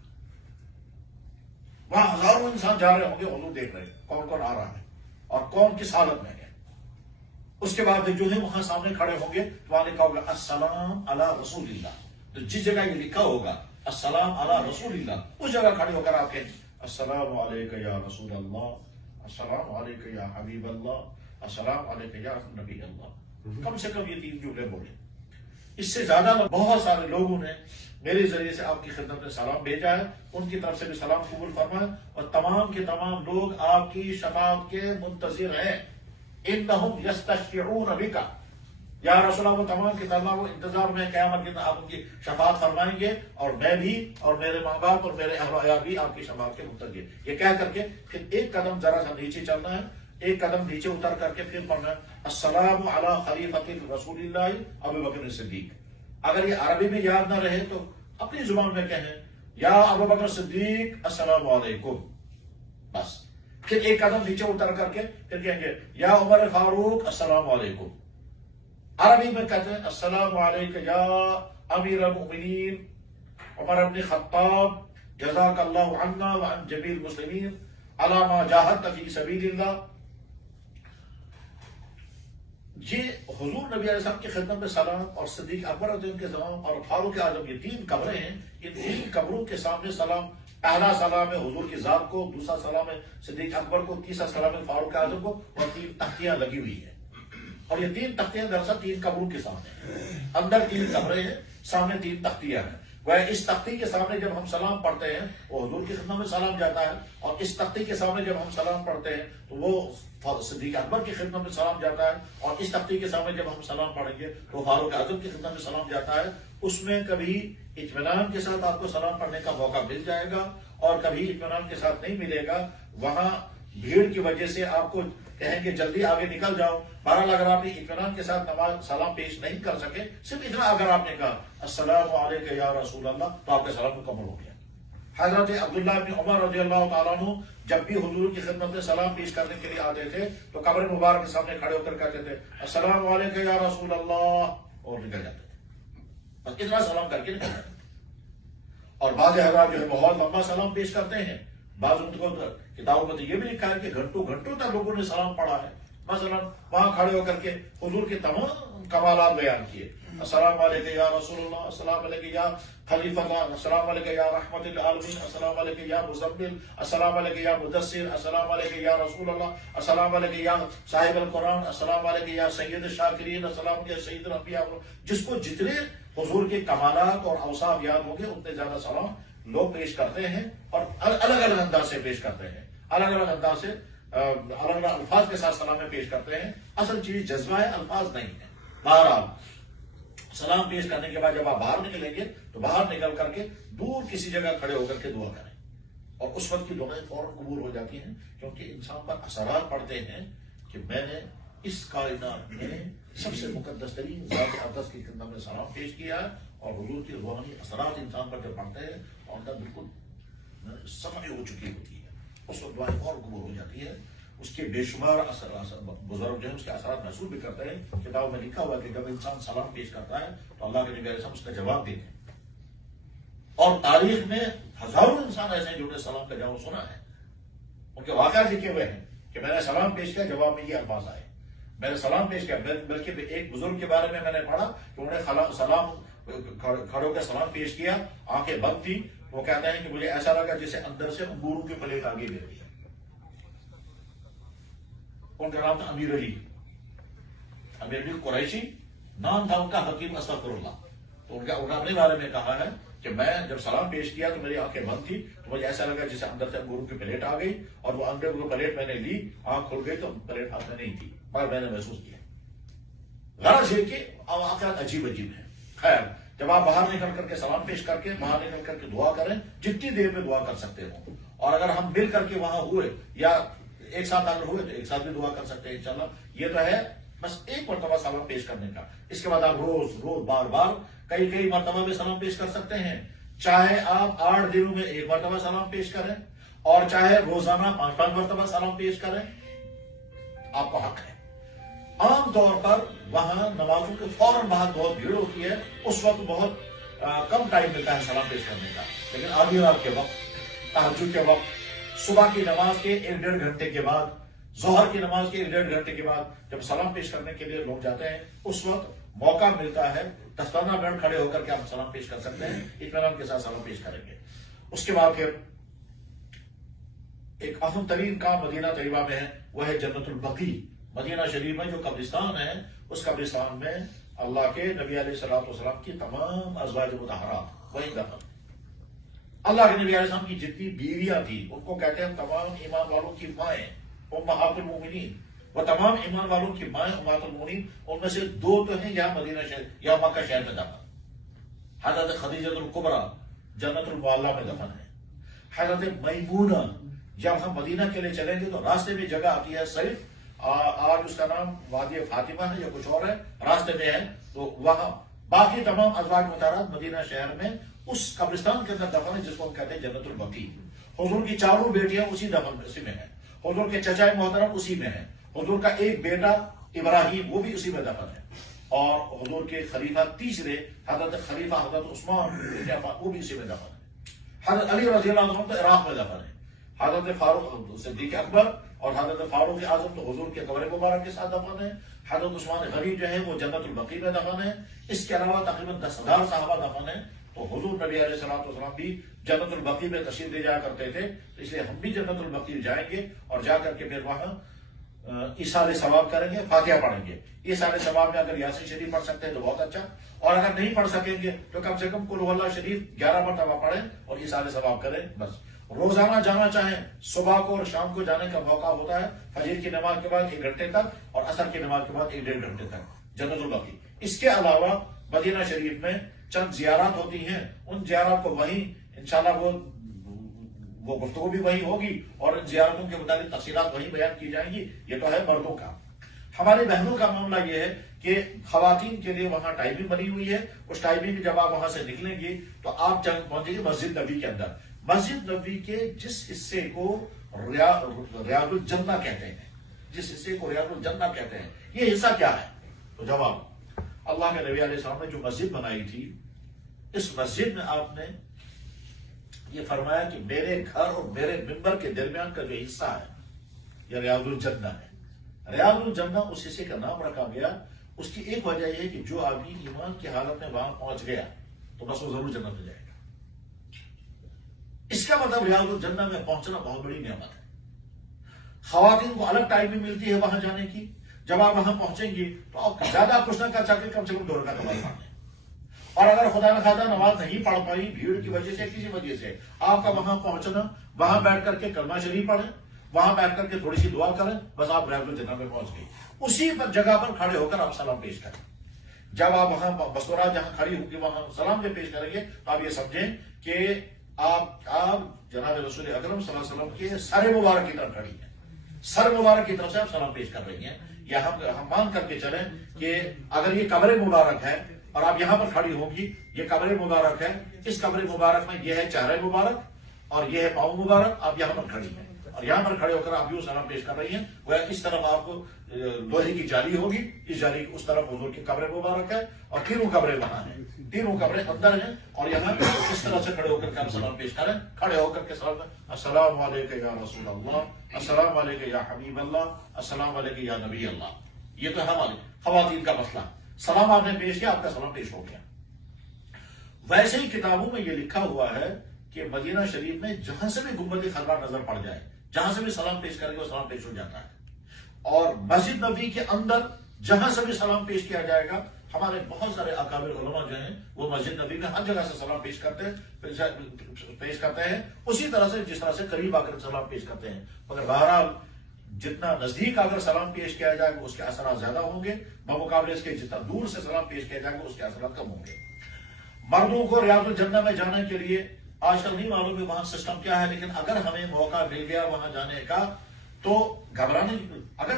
وہاں ہزاروں انسان جا رہے ہوں گے، حضور دیکھ رہے ہیں کون کون آ رہا ہے اور کون کس حالت میں ہے۔ اس کے بعد جو ہی وہاں سامنے کھڑے ہوں گے تو وہاں لکھا ہوگا السلام علی رسول اللہ۔ تو جس جگہ یہ لکھا ہوگا السلام علی رسول اللہ، اس جگہ کھڑے ہو کر آپ کہیں السلام علیکہ یا رسول اللہ، السلام علیکہ یا حبیب اللہ، السلام علیکہ یا نبی اللہ۔ کم سے کم یہ 3 جملے بولے۔ اس سے زیادہ بہت سارے لوگوں نے میرے ذریعے سے آپ کی خدمت میں سلام بھیجا ہے، ان کی طرف سے بھی سلام قبول فرمائے، اور تمام کے تمام لوگ آپ کی شفاعت کے منتظر ہیں۔ انہم یستشفعون بک، یا رسول اللہ، وہ تمام کے تمام وہ انتظار میں قیامت کے دن آپ ان کی شفاعت فرمائیں گے، اور میں بھی اور میرے ماں باپ اور میرے اہل و عیال بھی آپ کی شفاعت کے منتظر۔ یہ کہہ کر کے پھر ایک قدم ذرا سا نیچے چلنا ہے، ایک قدم نیچے اتر کر کے پھر پڑھنا ہے السلام علی خلیفۃ رسول اللہ ابو بکر صدیق۔ اگر یہ عربی میں یاد نہ رہے تو اپنی زبان میں کہیں یا ابو بکر صدیق السلام علیکم، بس۔ پھر ایک قدم نیچے اتر کر کے پھر کہیں گے یا عمر فاروق السلام علیکم۔ عربی میں کہتے ہیں السلام علیکم یا امیر المؤمنین عمر بن خطاب، جزاک اللہ عنا وعن جمیع المسلمین علی ما جاہدت فی سبیل اللہ۔ یہ حضور نبی علیہ السلام کی خدمت میں سلام، اور صدیق اکبر رضی اللہ عنہ کے سلام، اور فاروق اعظم، یہ 3 قبریں ہیں، ان 3 قبروں کے سامنے سلام۔ پہلا سلام ہے حضور کی ذات کو، دوسرا سلام ہے صدیق اکبر کو، تیسرا سلام ہے فاروق اعظم کو، اور 3 تختیاں لگی ہوئی ہیں۔ اور یہ 3 تختیاں دراصل 3 قبروں کے سامنے ہیں، اندر 3 قبریں ہیں، سامنے 3 تختیاں ہیں۔ وہ اس تختی کے سامنے جب ہم سلام پڑھتے ہیں وہ حضور کی خدمت میں سلام جاتا ہے، اور اس تختی کے سامنے جب ہم سلام پڑھتے ہیں تو وہ صدیق اکبر کی خدمت میں سلام جاتا ہے، اور اس تختی کے سامنے جب ہم سلام پڑھیں گے تو فاروق اعظم کی خدمت میں سلام جاتا ہے۔ اس میں کبھی اطمینان کے ساتھ آپ کو سلام پڑھنے کا موقع مل جائے گا، اور کبھی اطمینان کے ساتھ نہیں ملے گا۔ وہاں بھیڑ کی وجہ سے آپ کو کہیں گے جلدی آگے نکل جاؤ۔ بہرحال اگر آپ نے اطمینان کے ساتھ نماز سلام پیش نہیں کر سکے، صرف اتنا اگر آپ نے کہا السلام علیکم یا رسول اللہ، تو آپ کا سلام مکمل ہو گیا۔ حضرت عبداللہ بن عمر رضی اللہ تعالیٰ عنہ جب بھی حضور کی خدمت میں سلام پیش کرنے کے لیے آتے تھے تو قبر مبارک کے سامنے کھڑے ہو کر کہتے تھے السلام علیکم یا رسول اللہ، اور نکل جاتے تھے، بس اتنا سلام کر کے نکل جاتے تھے۔ اور بعض حضرات جو ہے بہت لمبا سلام پیش کرتے ہیں، بعض ان کو کتابوں میں تو یہ بھی لکھا ہے کہ گھنٹوں گھنٹوں تک لوگوں نے سلام پڑھا ہے، مثلا وہاں کھڑے ہو کر کے حضور کے تمام کمالات بیان کیے، السلام علیکم یا رسول اللہ، السلام علیکم یا خلیفہ اللہ، السلام علیکم یا رحمت للعالمین، السلام علیکم یا مزمل، السلام علیکم یا مدثر، السلام علیکم یا رسول اللہ، السلام علیکم یا صاحب القرآن، السلام علیکم یا سید الشاکرین، السلام علیکم یا سید الانبیاء۔ جس کو جتنے حضور کے کمالات اور اوصاف یاد ہوں گے اتنے زیادہ سلام لوگ پیش کرتے ہیں، اور الگ الگ انداز سے پیش کرتے ہیں، الگ الگ انداز سے الگ الگ الفاظ کے ساتھ سلام پیش کرتے ہیں۔ اصل چیز جذبہ ہے، الفاظ نہیں ہے۔ بہرحال سلام پیش کرنے کے بعد جب آپ باہر نکلیں گے تو باہر نکل کر کے دور کسی جگہ کھڑے ہو کر کے دعا کریں، اور اس وقت کی دعائیں فوراً قبول ہو جاتی ہیں، کیونکہ انسان پر اثرات پڑتے ہیں کہ میں نے اس کائنات میں سب سے مقدس ترین ذات اقدس کی خدمت میں سلام پیش کیا ہے، اور حضور کی روحانی اثرات انسان پر جب پڑتے ہیں اور اندر بالکل صفائی ہو چکی ہوتی ہے، اس وقت دعائیں فوراً قبول ہو جاتی ہے۔ اس کے بے شمار بزرگ جو ہیں اس کے اثرات محسوس بھی کرتے ہیں۔ کتابوں میں لکھا ہوا ہے کہ جب انسان سلام پیش کرتا ہے تو اللہ کے نبی علیہ السلام اس کا جواب دیتے ہیں، اور تاریخ میں ہزاروں انسان ایسے ہیں جنہوں نے سلام کا جواب سنا ہے، ان کے واقعات لکھے ہوئے ہیں کہ میں نے سلام پیش کیا، جواب میں یہ الفاظ آئے، میں نے سلام پیش کیا۔ بلکہ ایک بزرگ کے بارے میں نے پڑھا کہ انہوں نے سلام کھڑے ہو کے سلام پیش کیا، آنکھیں بند تھی، وہ کہتے ہیں کہ مجھے ایسا لگا جیسے اندر سے انگوروں کی پلیٹ آگے گر گیا۔ ان کا نام تھا امیر علی، امیر علی قریشی نام تھا ان کا، حکیم استغفر اللہ۔ تو ان کا اپنے بارے میں کہا ہے کہ میں جب سلام پیش کیا تو میری آنکھیں بند تھی، تو مجھے ایسا لگا جیسے اندر سے انگوروں کی پلیٹ آ گئی، اور وہ انگوروں کی پلیٹ میں نے لی، آنکھ کھل گئی تو پلیٹ ہاتھ میں نہیں تھی، مگر میں نے محسوس کیا۔ غرض یہ کہ واقعات عجیب عجیب ہیں۔ خیر، جب آپ باہر نکل کر کے سلام پیش کر کے باہر نکل کر کے دعا کریں جتنی دیر میں دعا کر سکتے ہو، اور اگر ہم مل کر کے وہاں ہوئے یا ایک ساتھ اگر ہوئے تو ایک ساتھ بھی دعا کر سکتے ہیں انشاءاللہ۔ یہ تو ہے بس ایک مرتبہ سلام پیش کرنے کا، اس کے بعد آپ روز روز بار بار کئی مرتبہ میں سلام پیش کر سکتے ہیں، چاہے آپ 8 دنوں میں ایک مرتبہ سلام پیش کریں، اور چاہے روزانہ 5 مرتبہ سلام پیش کریں، آپ کو حق ہے۔ عام طور پر وہاں نمازوں کے فوراً بعد بہت بھیڑ ہوتی ہے، اس وقت بہت کم ٹائم ملتا ہے سلام پیش کرنے کا، لیکن آدھی رات کے وقت، تہجد کے وقت، صبح کی نماز کے 1-1.5 گھنٹے کے بعد، ظہر کی نماز کے 1-1.5 گھنٹے کے بعد جب سلام پیش کرنے کے لیے لوگ جاتے ہیں، اس وقت موقع ملتا ہے 10-15 منٹ کھڑے ہو کر کے آپ سلام پیش کر سکتے ہیں، اطمینان کے ساتھ سلام پیش کریں گے۔ اس کے بعد پھر ایک اہم ترین کام مدینہ طیبہ میں ہے، وہ ہے جنت البقیع۔ مدینہ شریف میں جو قبرستان ہے، اس قبرستان میں اللہ کے نبی علیہ الصلوۃ والسلام کی تمام ازواج مطہرات وہیں دفن ہیں۔ اللہ کے نبی علیہ السلام کی جتنی بیویاں تھیں ان کو کہتے ہیں تمام ایمان والوں کی مائیں، امہات المومنین۔ وہ تمام ایمان والوں کی مائیں امہات المومنین، ان میں سے 2 تو ہیں یا مدینہ شہر یا مکہ شہر میں دفن۔ حضرت خدیجہ الکبریٰ جنت المعلیٰ میں دفن ہے۔ حضرت میمونہ، جب ہم مدینہ کے لیے چلیں گے تو راستے میں جگہ آتی ہے صرف، آج اس کا نام وادی فاطمہ ہے یا کچھ اور ہے، راستے میں ہے، تو وہاں باقی تمام ازواج مطہرات مدینہ شہر میں اس قبرستان کے اندر دفن ہے جس کو ہم کہتے ہیں جنت البقیع۔ حضور کی 4 بیٹیاں اسی میں ہیں، حضور کے چچا محترم اسی میں ہیں، حضور کا ایک بیٹا ابراہیم وہ بھی اسی میں دفن ہے، اور حضور کے خلیفہ تیسرے حضرت خلیفہ حضرت عثمان وہ بھی اسی میں دفن ہے۔ حضرت علی رضی اللہ عنہ تو عراق میں دفن ہے، حضرت فاروق صدیق اکبر اور حضرت فاروق اعظم تو حضور کے قبر مبارک کے ساتھ دفن ہے، حضرت عثمان غنی جو ہے وہ جنت البقیع میں دفن ہے۔ اس کے علاوہ تقریباً 10,000 صحابہ دفن ہیں، تو حضور نبی علیہ الصلوۃ والسلام بھی جنت البقیع میں تشریف لے جایا کرتے تھے، تو اس لیے ہم بھی جنت البقیع جائیں گے، اور جا کر کے پھر وہاں ایصال ثواب کریں گے، فاتحہ پڑھیں گے۔ ایصال ثواب میں اگر یاسین شریف پڑھ سکتے ہیں تو بہت اچھا، اور اگر نہیں پڑھ سکیں گے تو کم سے کم قل هو اللہ شریف 11 مرتبہ پڑھیں اور ایصال ثواب کریں بس۔ روزانہ جانا چاہیں صبح کو اور شام کو جانے کا موقع ہوتا ہے، فجر کی نماز کے بعد 1 گھنٹے تک، اور عصر کی نماز کے بعد 1-1.5 گھنٹے تک جنت البقیع۔ اس کے علاوہ مدینہ شریف میں چند زیارات ہوتی ہیں، ان زیارات کو وہیں انشاءاللہ وہ گفتگو بھی وہی ہوگی، اور ان زیارتوں کے متعلق تفصیلات وہیں بیان کی جائیں گی۔ یہ تو ہے مردوں کا۔ ہماری بہنوں کا معاملہ یہ ہے کہ خواتین کے لیے وہاں ٹائمنگ بنی ہوئی ہے، اس ٹائمنگ جب آپ وہاں سے نکلیں گے تو آپ پہنچیں گے مسجد نبی کے اندر۔ مسجد نبی کے جس حصے کو ریاض الجنہ کہتے ہیں، جس حصے کو ریاض الجنہ کہتے ہیں، یہ حصہ کیا ہے؟ تو جواب، اللہ کے نبی علیہ السلام نے جو مسجد بنائی تھی، اس مسجد میں آپ نے یہ فرمایا کہ میرے گھر اور میرے منبر کے درمیان کا جو حصہ ہے یہ ریاض الجنہ ہے۔ ریاض الجنہ اس حصے کا نام رکھا گیا، اس کی ایک وجہ یہ ہے کہ جو آدمی ایمان کی حالت میں وہاں پہنچ گیا تو بس وہ ضرور جنت میں جائے گا۔ اس کا مطلب ریاض الجنہ میں پہنچنا بہت بڑی نعمت ہے۔ خواتین کو الگ ٹائم میں ملتی ہے وہاں جانے کی، جب آپ وہاں پہنچیں گے تو آپ زیادہ کچھ نہ کر سکے، کم سے کم 2 رکعت نماز پڑھ لیں۔ اور اگر خدا نخواستہ نماز نہیں پڑھ پائی بھیڑ کی وجہ سے، کسی وجہ سے، آپ کا وہاں پہنچنا، وہاں بیٹھ کر کے کلمہ شریف پڑھیں، وہاں بیٹھ کر کے تھوڑی سی دعا کریں، بس آپ ریاض الجنہ میں پہنچ گئے۔ اسی پر جگہ پر کھڑے ہو کر آپ سلام پیش کریں۔ جب آپ وہاں بسورا جہاں کھڑی ہوگی وہاں سلام جب پیش کریں گے تو آپ یہ سمجھیں کہ آپ جناب رسول اکرم صلی اللہ علیہ وسلم کے سر مبارک کی طرف کھڑی ہیں، سر مبارک کی طرف سے آپ سلام پیش کر رہی ہیں۔ یا ہم مان کر کے چلیں کہ اگر یہ قبر مبارک ہے اور آپ یہاں پر کھڑی ہوگی، یہ قبر مبارک ہے، اس قبر مبارک میں یہ ہے چہرہ مبارک اور یہ ہے پاؤں مبارک، آپ یہاں پر کھڑی ہیں اور یہاں پر کھڑے ہو کر آپ یوں سلام پیش کر رہی ہیں۔ وہ اس طرف آپ کو لوہے کی جالی ہوگی، اس جالی اس طرف حضور کی قبر مبارک ہے اور تینوں قبریں وہاں ہیں، تینوں قبریں اندر ہیں، اور یہاں اس طرح سے کھڑے ہو کر کے آپ سلام پیش کریں۔ کھڑے ہو کر کے سلام، السلام علیکم یا رسول اللہ، السلام علیکم یا حبیب اللہ، السلام علیکم یا نبی اللہ۔ یہ تو ہماری خواتین کا مسئلہ، سلام آپ نے پیش کیا، آپ کا سلام پیش ہو گیا۔ ویسے ہی کتابوں میں یہ لکھا ہوا ہے کہ مدینہ شریف میں جہاں سے بھی گنبد خضرا نظر پڑ جائے، جہاں سے بھی سلام پیش کرے گا وہ سلام پیش ہو جاتا ہے۔ اور مسجد نبوی کے اندر جہاں سے بھی سلام پیش کیا جائے گا، ہمارے بہت سارے اکابر علماء جو ہیں وہ مسجد نبوی میں ہر جگہ سے سلام پیش کرتے ہیں اسی طرح سے جس طرح سے قریب آ کر سلام پیش کرتے ہیں۔ مگر بہرحال جتنا نزدیک اگر سلام پیش کیا جائے گا اس کے اثرات زیادہ ہوں گے، بمقابلے اس کے جتنا دور سے سلام پیش کیا جائے گا اس کے اثرات کم ہوں گے۔ مردوں کو ریاض الجنہ میں جانے کے لیے آج کل نہیں معلوم ہے وہاں سسٹم کیا ہے، لیکن اگر ہمیں موقع مل گیا وہاں جانے کا تو گھبرانے، اگر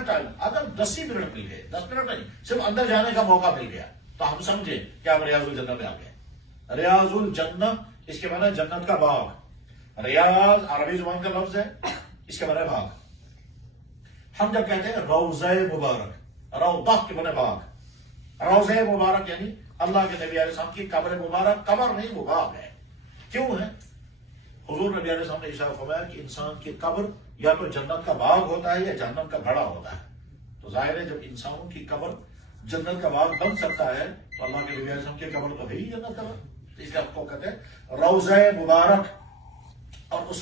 10 منٹ مل گئے، 10 منٹ نہیں، صرف اندر جانے کا موقع مل گیا تو ہم سمجھے کہ ہم ریاض الجنہ میں آ گئے۔ ریاض الجنہ اس کے معنی جنت کا باغ، ریاض عربی زبان کا لفظ ہے، اس کے معنی باغ۔ ہم جب کہتے ہیں روضہ مبارک، روضہ کے معنی باغ، روضہ مبارک یعنی اللہ کے نبی علیہ السلام کی قبر مبارک، قبر نہیں وہ باغ ہے۔ کیوں ہے؟ حضور نبی علیہ السلام نے ارشاد فرمایا کہ انسان کی قبر یا تو جنت کا باغ ہوتا ہے یا جہنم کا گڑھا ہوتا ہے۔ تو ظاہر ہے جب انسانوں کی قبر جنت کا باغ بن سکتا ہے تو اللہ کے نبی علیہ السلام کی قبر تو ہے ہی جنت کا باغ، اس کو کہتے ہیں روضہ مبارک، اور اس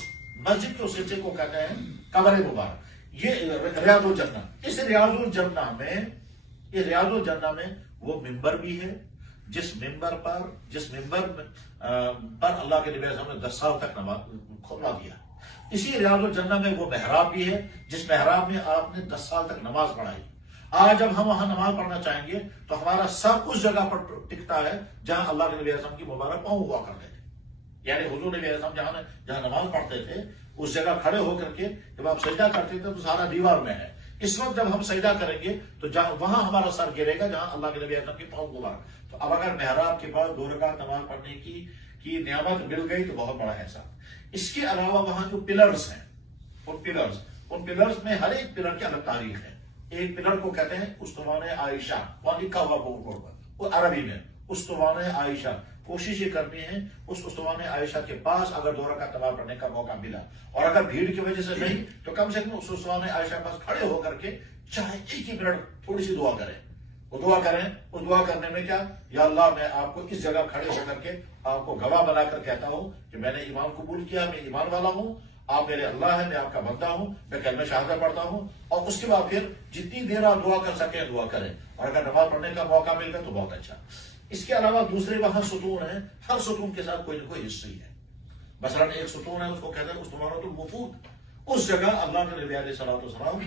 مسجد کے اس حصے کو کہتے ہیں قبر مبارک۔ یہ ریاض الجنہ، اس ریاض الجنہ میں وہ ممبر بھی ہے جس ممبر پر اللہ کے نبی نے 10 سال تک کھلا دیا۔ اسی ریاض الجنہ میں وہ محراب بھی ہے جس محراب میں آپ نے 10 سال تک نماز پڑھائی۔ آج جب ہم وہاں نماز پڑھنا چاہیں گے تو ہمارا سب اس جگہ پر ٹکتا ہے جہاں اللہ کے نبی علیہ السلام کی مبارک پاؤں ہوا کرتے تھے۔ یعنی حضور نبی علیہ السلام جہاں نماز پڑھتے تھے اس جگہ کھڑے ہو کر کے جب آپ سجدہ کرتے تھے تو سارا دیوار میں ہے۔ اس وقت جب ہم سجدہ کریں گے تو وہاں ہمارا سر گرے گا جہاں اللہ کے نبی علیہ السلام کی پاؤں مبارک۔ تو اب اگر محراب کے پاس 2 رکعت نماز پڑھنے کی نعمت مل گئی تو بہت بڑا احسان۔ اس کے علاوہ وہاں جو پلرز ہیں، ان پلرز میں ہر ایک پلر کی الگ تاریخ ہے۔ ایک پلر کو کہتے ہیں استوانِ عائشہ، وہاں لکھا ہوا بورڈ پر وہ عربی میں استوانِ عائشہ۔ کوشش یہ کرنی ہے اس استوانِ عائشہ کے پاس اگر 2 رکعت نماز پڑھنے کا موقع ملا، اور اگر بھیڑ کی وجہ سے نہیں تو کم سے کم اس استوانِ عائشہ کے پاس کھڑے ہو کر کے چاہے 1 منٹ تھوڑی سی دعا کریں۔ وہ دعا کریں، اس دعا کرنے میں کیا، یا اللہ میں آپ کو اس جگہ کھڑے ہو کر کے آپ کو گواہ بنا کر کہتا ہوں کہ میں نے ایمان قبول کیا، میں ایمان والا ہوں، آپ میرے اللہ ہیں، میں آپ کا بندہ ہوں، میں کلمہ شہادت پڑھتا ہوں۔ اور اس کے بعد پھر جتنی دیر آپ دعا کر سکیں دعا کریں، اور اگر نماز پڑھنے کا موقع مل گیا تو بہت اچھا۔ اس کے علاوہ دوسرے وہاں ستون ہیں، ہر ستون کے ساتھ کوئی نہ کوئی ہسٹری ہے۔ مثلا ایک ستون ہے اس کو کہتے ہیں استوانۃ الوفود۔ اس جگہ اللہ کے نبی علیہ الصلوۃ والسلام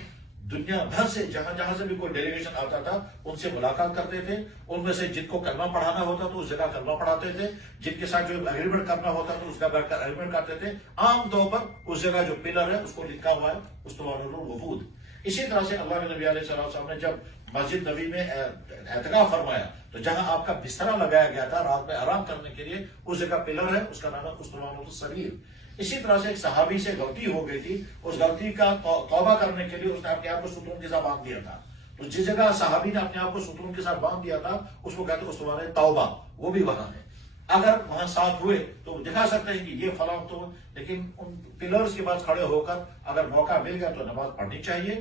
دنیا بھر سے جہاں سے بھی کوئی ڈیلیگیشن آتا تھا ان سے ملاقات کرتے تھے، ان میں سے جن کو کلمہ پڑھانا ہوتا تو اس جگہ کلمہ پڑھاتے تھے، جن کے ساتھ جو ایگریمنٹ کرنا ہوتا تو اس کا بیٹھ کر ایگریمنٹ کرتے تھے۔ عام طور پر اس جگہ جو پلر ہے اس کو لکھا ہوا ہے استوانۃ الوفود۔ اسی طرح سے اللہ کے نبی علیہ السلام نے جب مسجد نبی میں اعتکاف فرمایا تو جہاں آپ کا بسترا لگایا گیا تھا رات میں آرام کرنے کے لیے اس جگہ پلر ہے، اس کا نام ہے استوانۃ السریر۔ اسی طرح سے ایک صحابی سے غلطی ہو گئی تھی، اس غلطی کا توبہ کرنے کے لیے اس نے اپنے آپ کو ستون کے ساتھ باندھ دیا تھا۔ تو جس جگہ صحابی نے اپنے آپ کو ستون کے ساتھ باندھ دیا تھا اس کو کہتے ہیں استوانِ توبہ، وہ بھی وہاں ہے۔ اگر وہاں ساتھ ہوئے تو دکھا سکتے ہیں کہ یہ فلاں تو، لیکن ان پلرز کے پاس کھڑے ہو کر اگر موقع مل گیا تو نماز پڑھنی چاہیے۔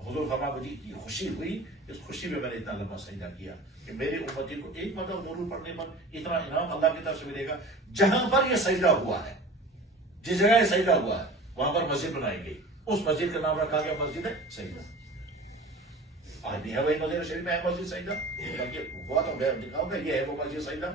حضور فرمایا مجھے اتنی خوشی ہوئی، اس خوشی میں نے اتنا لمبا سجدہ کیا کہ میری امتی کو ایک مرتبہ درود پڑھنے پر اتنا انعام اللہ کی طرف سے ملے گا۔ جہاں پر یہ سجدہ ہوا ہے، جس جگہ یہ سجدہ ہوا ہے وہاں پر مسجد بنائی گئی، اس مسجد کا نام رکھا گیا مسجد سجدہ۔ آج بھی ہے وہی مدینہ شریف میں ہے مسجد سجدہ، بلکہ ہوا تو میں دکھاؤں گا یہ ہے وہ مسجد سجدہ۔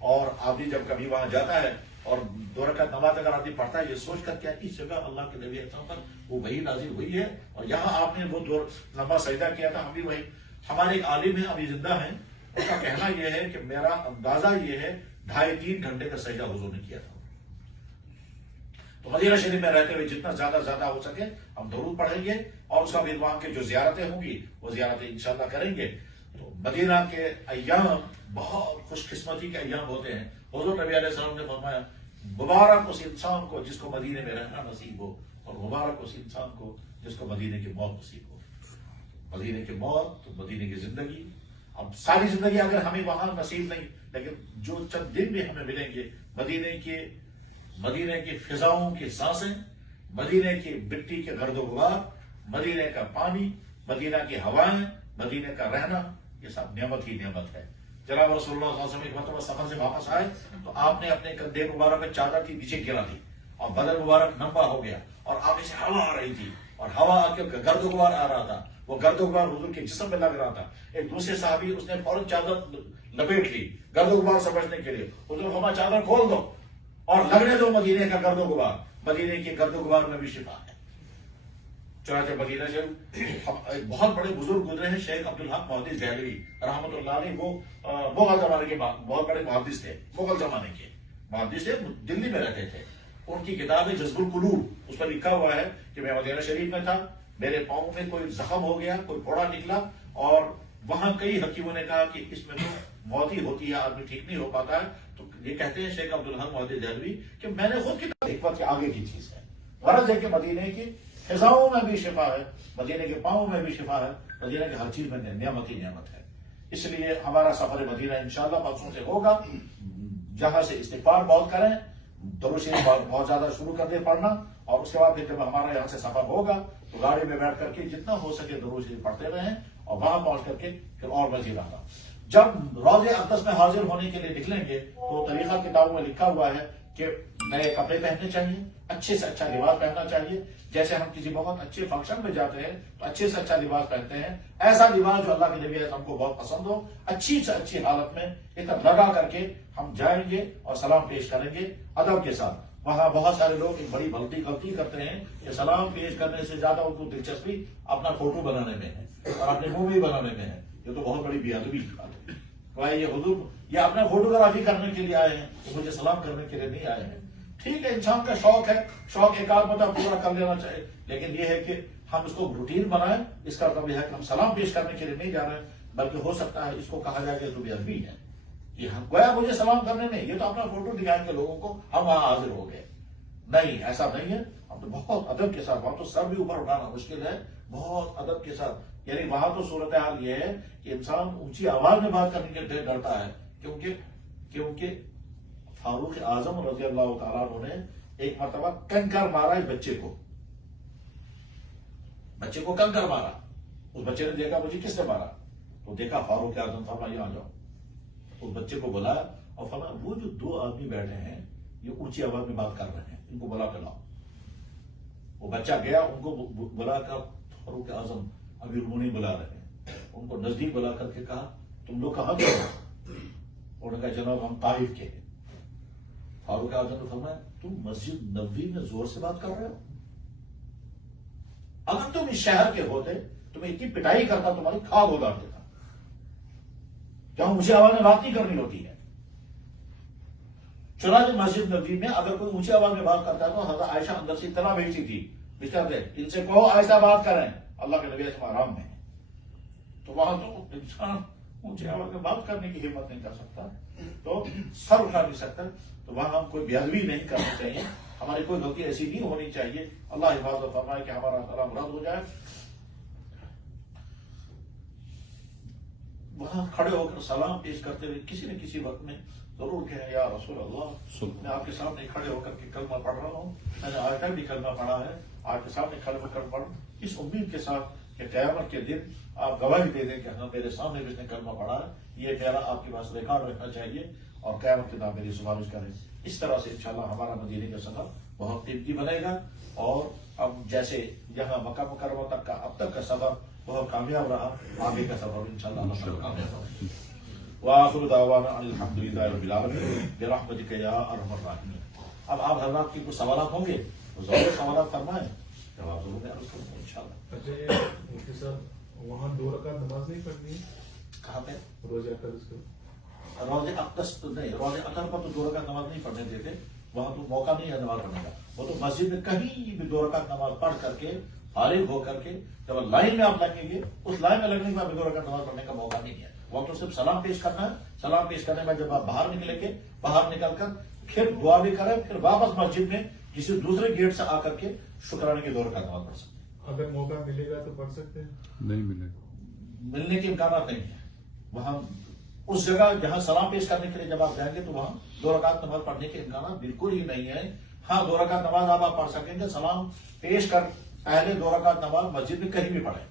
اور آدمی جب کبھی وہاں جاتا ہے اور 2 رکعت نماز اگر آدمی پڑھتا ہے، یہ سوچ کر کیا اس جگہ اللہ کے نبی اکرم پر وہ وحی نازل ہوئی ہے اور یہاں آپ نے وہ 2 لمبا سجدہ کیا تھا، ہم بھی وہی۔ ہمارے ایک عالم ہیں ابھی زندہ ہیں، اس کا کہنا یہ ہے کہ میرا اندازہ یہ ہے 2.5-3 گھنٹے کا سجدہ حضور نے کیا تھا۔ تو مدینہ شریف میں رہتے ہوئے جتنا زیادہ ہو سکے ہم درود پڑھیں گے اور اس کا بھی وہاں کے جو زیارتیں ہوں گی وہ زیارتیں انشاءاللہ کریں گے۔ تو مدینہ کے ایام بہت خوش قسمتی کے ایام ہوتے ہیں۔ حضور نبی علیہ السلام نے فرمایا مبارک اس انسان کو جس کو مدینے میں رہنا نصیب ہو، اور مبارک اس انسان کو جس کو مدینے کی موت نصیب ہو۔ مدینے کی موت تو مدینے کی زندگی، اب ساری زندگی اگر ہمیں وہاں نصیب نہیں، لیکن جو چند دن بھی ہمیں ملیں گے مدینے کی فضاؤں کی سانسیں، مدینے کی مٹی کے گرد و غبار، مدینے کا پانی، مدینہ کی ہوائیں، مدینے کا رہنا، یہ سب نعمت ہی نعمت ہے۔ جناب رسول اللہ صلی اللہ علیہ وسلم ایک مرتبہ سفر سے واپس آئے تو آپ نے اپنے کندھے مبارک میں چادر تھی نیچے گرا دی اور بدن مبارک نمبا ہو گیا اور آگے سے ہوا آ رہی تھی اور ہوا آ کے گرد و غبار آ رہا تھا، وہ گرد و غبار حضور کے جسم میں لگ رہا تھا۔ ایک دوسرے صحابی اس نے فوراً چادر لپیٹ لی گرد و غبار سمجھنے کے لیے، حضور فرمایا چادر کھول دو اور لگنے دو مدینے کا گرد و غبار، مدینے کے گرد و غبار میں بھی شفا ہے۔ چنانچہ مدینہ سے ایک بہت بڑے بزرگ گزرے ہیں شیخ عبدالحق محدث دہلوی رحمۃ اللہ علیہ، وہ مغل زمانے کے بہت بڑے محدث تھے، مغل زمانے کے محدث تھے، دلی میں رہتے تھے۔ ان کی کتاب ہے جذب القلوب، اس پر لکھا ہوا ہے کہ میں مدینہ شریف میں تھا، میرے پاؤں میں کوئی زخم ہو گیا، کوئی پھوڑا نکلا، اور وہاں کئی حکیموں نے کہا کہ اس میں تو موت ہی ہوتی ہے، آدمی ٹھیک نہیں ہو پاتا ہے۔ تو یہ کہتے ہیں شیخ عبدالحق محدث دہلوی کہ میں نے خود کتاب حکمت کے آگے کی چیز ہے، غرض ہے کہ مدینے کی فضاؤں میں بھی شفا ہے، مدینے کے پاؤں میں بھی شفا ہے، مدینے کی ہر چیز میں نعمت ہی نعمت ہے۔ اس لیے ہمارا سفر مدینہ انشاءاللہ پرسوں سے ہوگا، جہاں سے استغفار بہت کریں، درود شریف بہت زیادہ شروع کر دیں پڑھنا، اور اس کے بعد پھر جب ہمارا یہاں سے سفر ہوگا تو گاڑی میں بیٹھ کر کے جتنا ہو سکے درود شریف پڑھتے رہیں، اور وہاں پہنچ کر کے پھر اور مزید آنا۔ جب روضہ اقدس میں حاضر ہونے کے لیے نکلیں گے تو طریقہ کتابوں میں لکھا ہوا ہے کہ نئے کپڑے پہننے چاہیے، اچھے سے اچھا لباس پہننا چاہیے۔ جیسے ہم کسی بہت اچھے فنکشن میں جاتے ہیں تو اچھے سے اچھا لباس پہنتے ہیں، ایسا لباس جو اللہ کے نبی ہم کو بہت پسند ہو، اچھی سے اچھی حالت میں ایک لگا کر کے ہم جائیں گے اور سلام پیش کریں گے ادب کے ساتھ۔ وہاں بہت سارے لوگ ایک بڑی غلطی کرتے ہیں کہ سلام پیش کرنے سے زیادہ ان کو دلچسپی اپنا فوٹو بنانے میں ہے اور اپنے مووی بنانے میں ہے۔ یہ تو بہت بڑی بے ادبی کی بات ہے۔ بھائی یہ حضور یہ اپنا فوٹوگرافی کرنے کے لیے آئے ہیں، مجھے سلام کرنے کے لیے نہیں آئے ہیں۔ ٹھیک ہے، انسان کا شوق ہے، شوق ایک آدھ مدہ پورا کر لینا چاہیے، لیکن یہ ہے کہ ہم اس کو روٹین بنائیں۔ اس کا مطلب یہ ہے کہ ہم سلام پیش کرنے کے لیے نہیں جا رہے ہیں، بلکہ ہو سکتا ہے اس کو کہا جائے کہ تو بے ادبی ہے، یہ گویا مجھے سلام کرنے میں، یہ تو اپنا فوٹو دکھائیں گے لوگوں کو ہم وہاں حاضر ہو گئے۔ نہیں، ایسا نہیں ہے، ہم تو بہت ادب کے ساتھ، وہاں تو سر بھی اوپر اٹھانا مشکل ہے، بہت ادب کے ساتھ، یعنی وہاں تو صورتحال یہ ہے کہ انسان اونچی آواز میں بات کرنے کے لیے ڈرتا ہے، کیونکہ فاروق اعظم رضی اللہ تعالیٰ عنہ نے ایک مرتبہ کنکر مارا اس بچے کو کنکر مارا۔ اس بچے نے دیکھا مجھے کس نے مارا، تو دیکھا فاروق اعظم فرمایا یہاں جاؤ، اس بچے کو بلایا اور فرمایا وہ جو 2 آدمی بیٹھے ہیں یہ اونچی آواز میں بات کر رہے ہیں، ان کو بلا کے لاؤ۔ وہ بچہ گیا، ان کو بلا کر فاروق اعظم ابھی انہوں نے بلا رہے ہیں، ان کو نزدیک بلا کر کے کہا تم لوگ کہاں گئے؟ انہوں نے کہا جناب ہم طائف کے ہیں۔ فاروق اعظم نے فرمایا تم مسجد نبوی میں زور سے بات کر رہے ہو؟ اگر تم اس شہر کے ہوتے تمہیں اتنی پٹائی کرتا، تمہاری کھال ہو ڈال دیتا، کیوں مجھے آواز میں بات نہیں کرنی ہوتی ہے؟ چنانچہ مسجد نبوی میں اگر کوئی اونچی آواز میں بات کرتا ہے تو حضرت عائشہ اندر سے اطلاع بھیجتی تھی، بستر پہ ان سے کہو ایسا بات کریں، اللہ کے نبی اسلام آرام میں ہے۔ تو وہاں تو انسان اونچی آواز میں بات کرنے کی ہمت نہیں کر سکتا، تو سر اٹھا نہیں سکتا، تو وہاں ہم کوئی بے ادبی نہیں کرنی چاہیے، ہماری کوئی غلطی ایسی نہیں ہونی چاہیے۔ اللہ حفاظت فرمائے کہ ہمارا تعالیٰ مراد ہو جائے۔ وہاں کھڑے ہو کر سلام پیش کرتے ہوئے کسی نہ کسی وقت میں ضرور کہیں یا رسول اللہ، میں آپ کے سامنے کھڑے ہو کر کے کلمہ پڑھ رہا ہوں، میں نے آج تک بھی کلمہ پڑھا ہے، آپ کے سامنے کھڑے ہو کر پڑھ، اس امید کے ساتھ کہ قیامت کے دن آپ گواہی دے دیں کہ ہاں میرے سامنے بھی اس نے کلمہ پڑھا ہے، یہ میرا آپ کے پاس ریکارڈ رکھنا چاہیے اور قیامت کے دن میری سفارش کریں. اس طرح سے انشاءاللہ ہمارا مدینے کا سفر بہت قیمتی بنے گا. اور اب جیسے یہاں مکہ مکرمہ تک کا اب تک کا سفر بہت کامیاب رہا، آگے کا سفر انشاءاللہ اللہ تعالیٰ کامیاب ہوگا. وآخر دعوانا ان الحمدللہ رب العالمین برحمتک یا ارحم الراحمین. اب آپ حضرات کی کچھ سوالات ہوں گے تو ضرور سوالات فرمائیں، جواب ضرور میں عرض کروں گا انشاءاللہ. اچھا یہ مفتی صاحب وہاں 2 رکعت نماز نہیں پڑھنی ہے کہاں پہ؟ روزہ اقدس کو؟ روز اقدس نہیں، روز اقدس پر تو 2 رکعت نماز نہیں پڑھنے دیتے، وہاں تو موقع نہیں ہے نماز پڑھنے کا. وہ تو مسجد میں کہیں بھی 2 رکعت نماز پڑھ کر کے فارغ ہو کر کے جب لائن میں آپ لگیں گے اس لائن میں لگنے کے بعد 2 رکعت نماز پڑھنے کا موقع نہیں ہے. وہ تو صرف سلام پیش کرنا ہے. سلام پیش کرنے میں جب آپ باہر نکلیں گے، باہر نکل کر پھر دعا بھی کریں، پھر واپس مسجد میں کسی دوسرے گیٹ سے آ کر کے شکرانے کی 2 رکعت نماز پڑھ سکتے ہیں. اگر موقع ملے گا تو پڑھ سکتے ہیں؟ نہیں ملے گا. ملنے کے امکانات نہیں ہیں. وہاں اس جگہ جہاں سلام پیش کرنے کے لیے جب آپ جائیں گے تو وہاں 2 رکعت نماز پڑھنے کے امکانات بالکل ہی نہیں ہے. ہاں 2 رکعت نماز آپ پڑھ سکیں گے، سلام پیش کر پہلے 2 رکعت نماز مسجد میں کہیں بھی پڑھیں.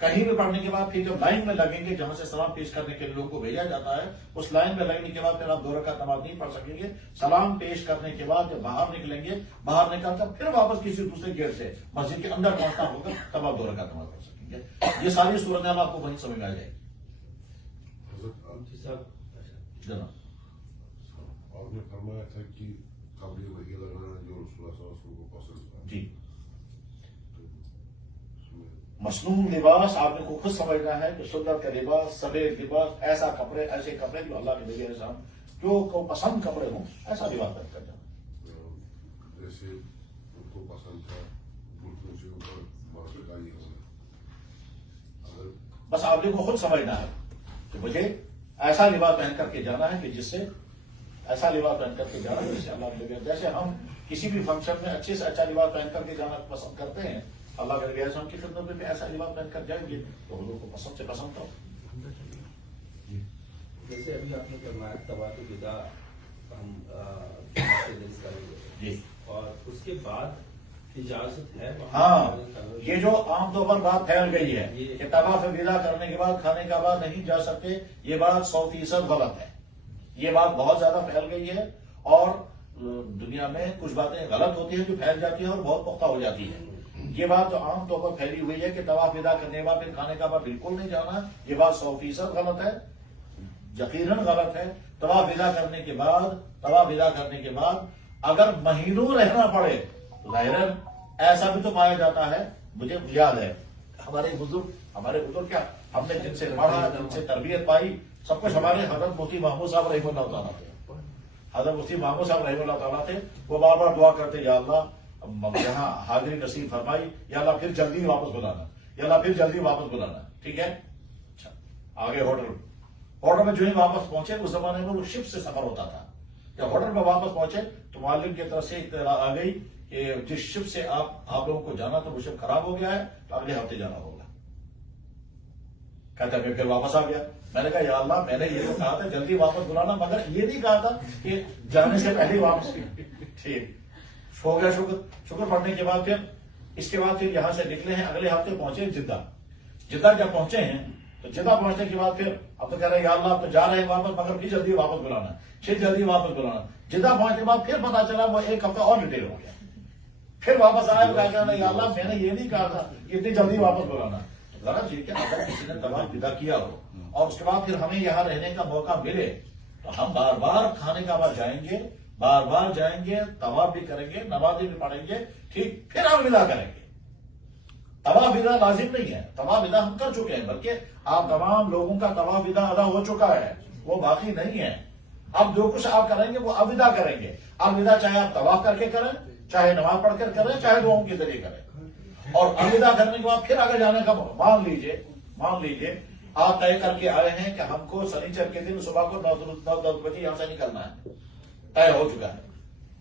کہیں بھی پڑھنے کے بعد پھر جب لائن میں لگیں گے جہاں سے سلام پیش کرنے کے لوگوں کو بھیجا جاتا ہے، اس لائن میں لگنے کے بعد پھر آپ 2 رکعت نماز نہیں پڑھ سکیں گے. سلام پیش کرنے کے بعد جب باہر نکلیں گے، باہر نکل کر پھر واپس کسی دوسرے گیٹ سے مسجد کے اندر پہنچنا ہوگا، تب آپ 2 رکعت نماز پڑھ سکیں گے. یہ ساری صورتحال آپ کو وہیں سمجھ میں آ جائے گی. جناب آپ نے فرمایا تھا کہ کپڑے وہی لگانا جو رسول اللہ صلی اللہ علیہ وسلم کو پسند تھا. جی، مصنون لباس آپ نے کو خود سمجھنا ہے کہ سنت کا لباس، سفید لباس، ایسا کپڑے، ایسے کپڑے جو اللہ کے نبی علیہ السلام جو کو پسند کپڑے ہوں، ایسا لباس پہن کر جانا. جیسے ان کو پسند تھا گھٹنوں سے اوپر ماسکائی ہونا. اگر بس آپ نے کو خود سمجھنا ہے کہ مجھے ایسا لباس پہن کر کے جانا ہے کہ جس سے ایسا لباس پہن کر کے جانا جس سے اللہ کے نبی، جیسے ہم کسی بھی فنکشن میں اچھے سے اچھا لباس پہن کر کے جانا پسند کرتے ہیں، اللہ کے نبی السلام کی خدمت میں بھی ایسا لباس پہن کر جائیں گے تو حضور کو پسند سے پسند ہو. جیسے ابھی آپ نے فرمایا طواف الوداع ہم کریں گے جی، اور اس کے بعد اجازت ہے ہاں یہ جو عام طور پر بات پھیل گئی ہے کہ طواف الوداع کرنے کے بعد کھانے کا بعد نہیں جا سکتے، یہ بات 100% غلط ہے. یہ بات بہت زیادہ پھیل گئی ہے اور دنیا میں کچھ باتیں غلط ہوتی ہیں جو پھیل جاتی ہیں اور بہت پختہ ہو جاتی ہیں. یہ بات جو عام طور پر پھیلی ہوئی ہے کہ طواف الوداع کرنے کے بعد پھر کھانے کا بعد بالکل نہیں جانا، یہ بات 100% غلط ہے، یقیناً غلط ہے. طواف الوداع کرنے کے بعد اگر مہینوں رہنا پڑے تو ظاہراً ایسا بھی تو پایا جاتا ہے. مجھے یاد ہے ہمارے بزرگ کیا ہم نے جن سے پڑھا، جن سے تربیت پائی، سب کچھ ہمارے حضرت مفتی محمود صاحب رحمہ اللہ تعالیٰ تھے. حضرت مفتی محمود صاحب رحمہ اللہ تعالیٰ تھے. وہ بار بار دعا کرتے یا اللہ یہاں حاضری نصیب فرمائی، یا اللہ پھر جلدی واپس بلانا، یا اللہ پھر جلدی واپس بلانا. ٹھیک ہے. اچھا آگے ہوٹل میں جو ہی واپس پہنچے، اس زمانے میں وہ شپ سے سفر ہوتا تھا. جب ہوٹل میں واپس پہنچے تو معلم کی طرف سے اطلاع آ گئی کہ جس شپ سے آپ لوگوں کو جانا تھا وہ شپ خراب ہو گیا ہے تو اگلے ہفتے جانا ہوگا. کہتا ہے میں پھر واپس آ گیا. میں نے کہا یا اللہ میں نے یہ تو کہا تھا جلدی واپس بلانا، مگر یہ نہیں کہا تھا کہ جانے سے پہلے واپس. ٹھیک ہو گیا. شکر پڑھنے کے بعد پھر اس کے بعد پھر یہاں سے نکلے ہیں، اگلے ہفتے پہنچے جدہ جب پہنچے ہیں تو جدہ پہنچنے کے بعد پھر اب تو کہہ رہے ہیں یا اللہ اب تو جا رہے ہیں واپس، مگر پھر جلدی واپس بلانا، پھر جلدی واپس بلانا. جدہ پہنچنے کے بعد پھر پتا چلا وہ 1 ہفتہ اور ڈیٹیل ہو گیا. پھر واپس آئے، کہا یا اللہ میں نے یہ نہیں کہا تھا کہ اتنی جلدی واپس بلانا. غلط یہ کہ اگر کسی نے طواف الوداع کیا ہو اور اس کے بعد پھر ہمیں یہاں رہنے کا موقع ملے تو ہم بار بار کھانے کا بعد جائیں گے، بار بار جائیں گے، طواف بھی کریں گے، نمازیں بھی پڑھیں گے، ٹھیک، پھر ہم الوداع کریں گے. طواف الوداع لازم نہیں ہے، طواف الوداع ہم کر چکے ہیں، بلکہ آپ تمام لوگوں کا طواف الوداع ادا ہو چکا ہے، وہ باقی نہیں ہے. اب جو کچھ آپ کریں گے وہ الوداع کریں گے. الوداع چاہے آپ طواف کر کے کریں، چاہے نماز پڑھ کر کریں، چاہے دعاؤں کے ذریعے کریں. اور الوداع کرنے کے بعد پھر آگے جانے کا مان لیجئے آپ طے کر کے آئے ہیں کہ ہم کو سنیچر کے دن صبح کو 9 بجے یہاں سے نکلنا ہے، طے ہو چکا ہے.